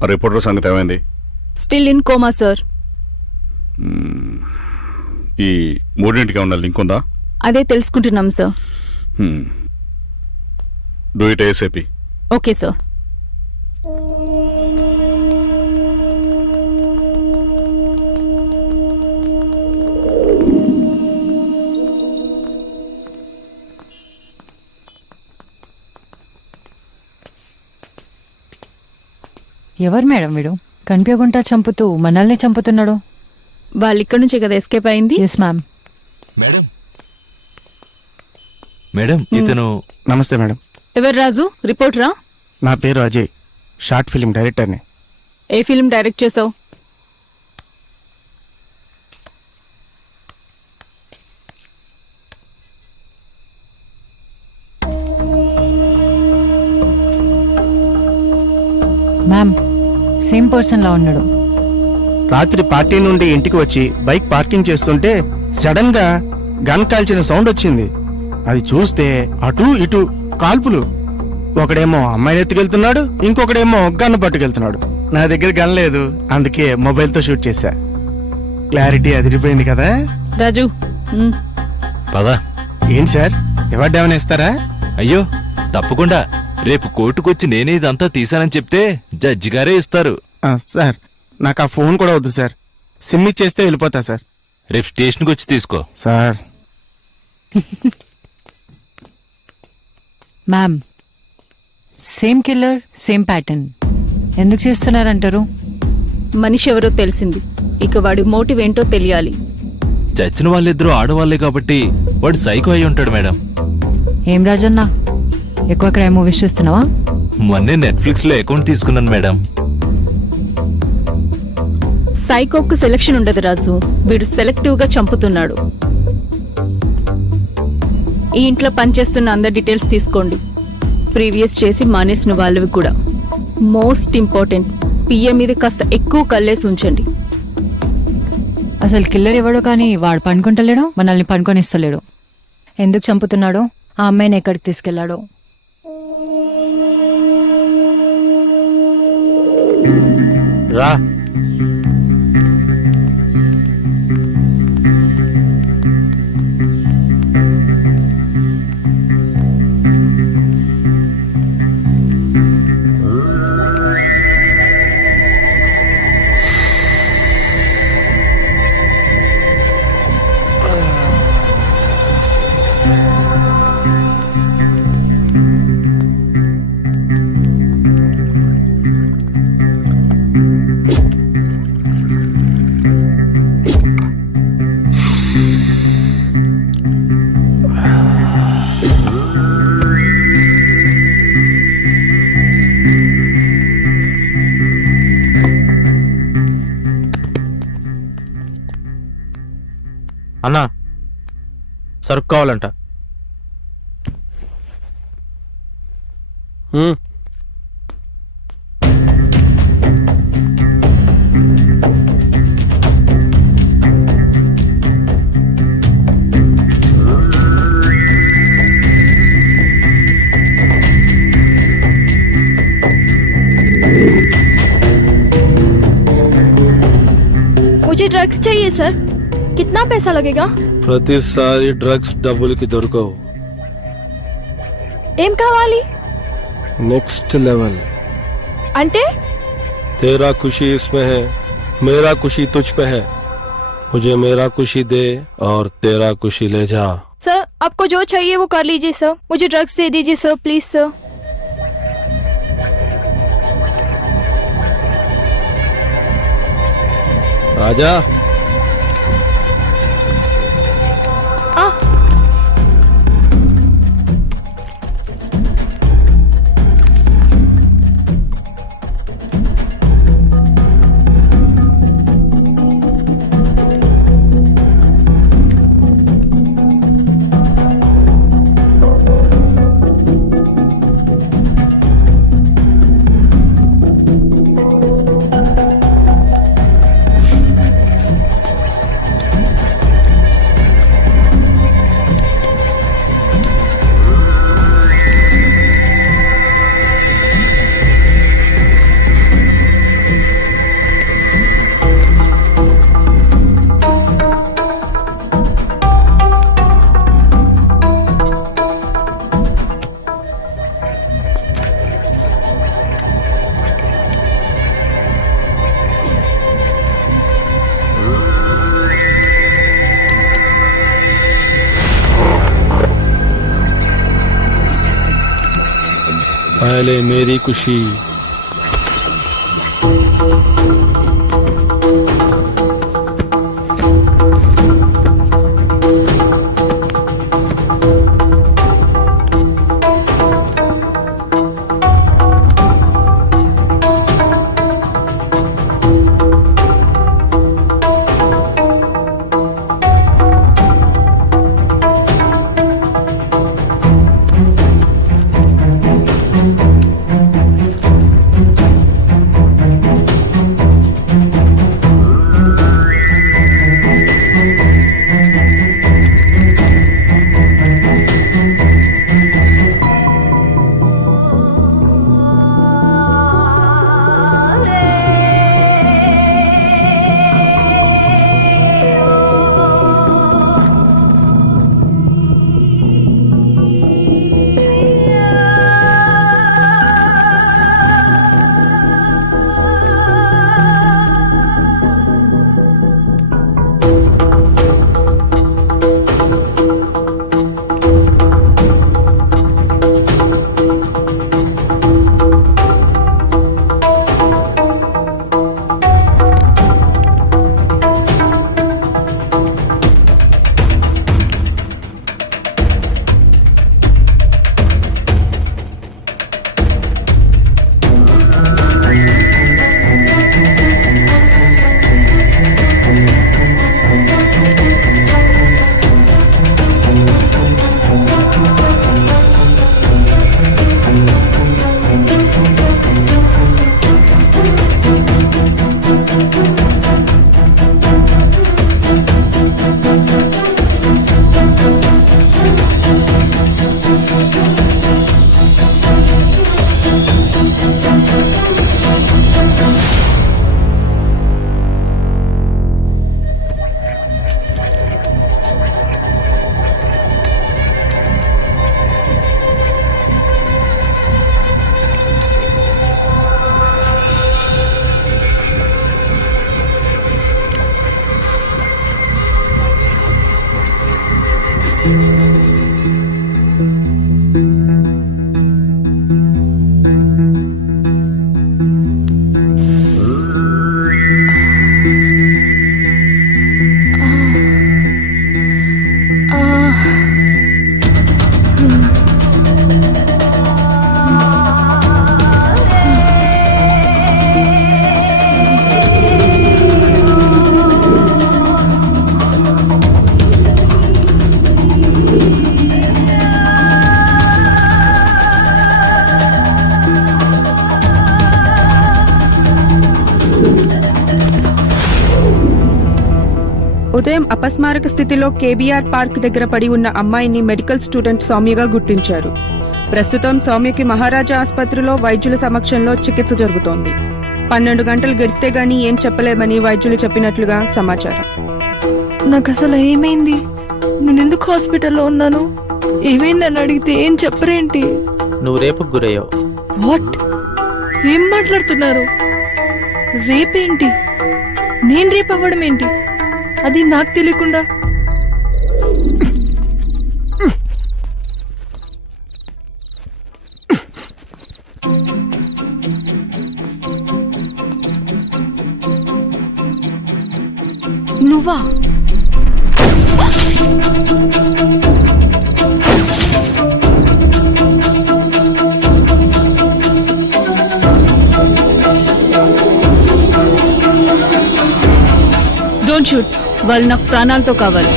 ఆ రిపోర్టర్ సంగతి ఏమైంది? Still in coma sir. ఈ మూడింటికి ఉన్న లింక్ ఉందా? అదే తెలుసుకుంటున్నాం sir. Do it ASAP. Okay sir. ఎవరు మేడం వీడు? కనిపించకుండా చంపుతూ మనల్ని చంపుతున్నాడు. వాళ్ళిక్కడి నుంచే కదా ఎస్కేప్ అయింది. Yes ma'am. మేడం, మేడం ఇతను. నమస్తే మేడం. ఎవరు రాజు? రిపోర్టరా? నా పేరు అజయ్, షార్ట్ ఫిలిం డైరెక్టర్ని. ఏ ఫిల్మ్ డైరెక్ట్ చేసావు? మ్యామ్ సేమ్ పర్సన్ లా ఉన్నాడు. రాత్రి పార్టీ నుండి ఇంటికి వచ్చి బైక్ పార్కింగ్ చేస్తుంటే సడన్ గా గన్ కాల్చిన సౌండ్ వచ్చింది. అది చూస్తే అటు ఇటు కాల్పులు. ఒకడేమో అమ్మాయిని ఎత్తుకెళ్తున్నాడు, ఇంకొకడేమో గన్ను పట్టుకెళ్తున్నాడు. నా దగ్గర గన్ లేదు, అందుకే మొబైల్తో షూట్ చేశా. క్లారిటీ అదిరిపోయింది కదా. రాజు పదా. ఏంటి సార్, అవార్డు ఏమైనా ఇస్తారా? అయ్యో తప్పకుండా. రేపు కోర్టుకొచ్చి నేనే ఇదంతా తీశానని చెప్తే జడ్జి గారే ఇస్తారు. సార్ నాకు ఆ ఫోన్ కూడా వద్దు సార్, సిమ్ ఇచ్చేస్తే వెళ్ళిపోతా సార్. రేపు స్టేషన్కి వచ్చి తీసుకో sir. Ma'am same killer same pattern ఎందుకు చేస్తున్నారంటారు? మనిషి ఎవరో తెలిసింది, ఇక వాడి మోటివ్ ఏంటో తెలియాలి. చచ్చిన వాళ్ళిద్దరూ ఆడవాళ్లే కాబట్టి వాడు సైకో అయి ఉంటాడు మేడం. ఏం రాజన్న, ఎక్కువ క్రైమ్ మూవీస్ చూస్తున్నావా? మొన్నే నెట్ఫ్లిక్స్ లో అకౌంట్ తీసుకున్నాను మేడం. సైకోకు సెలక్షన్ ఉండదు రాజు, వీడు సెలెక్టివ్ గా చంపుతున్నాడు. ఈ ఇంట్లో పనిచేస్తున్న అందరి డీటెయిల్స్ తీసుకోండి, ప్రీవియస్ చేసి మానేసిన వాళ్ళవి కూడా. మోస్ట్ ఇంపార్టెంట్, పిఏ మీద కాస్త ఎక్కువ కల్లేసి ఉంచండి. అసలు కిల్లర్ ఎవడో కానీ వాడు పనుకుంటలేడు, మనల్ని పనుకొనిస్తలేడు. ఎందుకు చంపుతున్నాడో, ఆ అమ్మాయిని ఎక్కడికి తీసుకెళ్లాడో. రా. అన్నా సరుకు కావాలంట. मुझे ड्रग्स चाहिए सर, कितना पैसा लगेगा? ప్రతిసారి డ్రగ్స్ డబ్బులకి దొరకవు. ఏం కావాలి? Next level. అంటే? तेरा खुशी इसमें है, मेरा खुशी तुझ पे है. मुझे मेरा खुशी दे और तेरा खुशी ले जा. सर आपको जो चाहिए वो कर लीजिए सर, मुझे ड्रग्स दे दीजिए सर प्लीज सर. राजा पहले मेरी खुशी ఉదయం అపస్మారక స్థితిలో కేబీఆర్ పార్క్ దగ్గర పడి ఉన్న అమ్మాయిని మెడికల్ స్టూడెంట్ సౌమ్యగా గుర్తించారు. ప్రస్తుతం సౌమ్యకి మహారాజా ఆసుపత్రిలో వైద్యుల సమక్షంలో చికిత్స జరుగుతోంది. 12 గంటలు గడిస్తే గానీ ఏం చెప్పలేమని వైద్యులు చెప్పినట్లుగా సమాచారం. నాకు అసలు ఏమైంది? నేను ఎందుకు హాస్పిటల్లో ఉన్నాను? ఏమైందని అడిగితే ఏం చెప్పరేంటి? నువ్వు రేపుకు గురయ్యావు. వాట్? ఏం మాట్లాడుతున్నారు? రేపేంటి? నేను రేపు అవ్వడం ఏంటి? అది నాకు తెలియకుండా. నువ్వా? Don't shoot. వాళ్ళు నాకు ప్రాణాలతో కావాలి.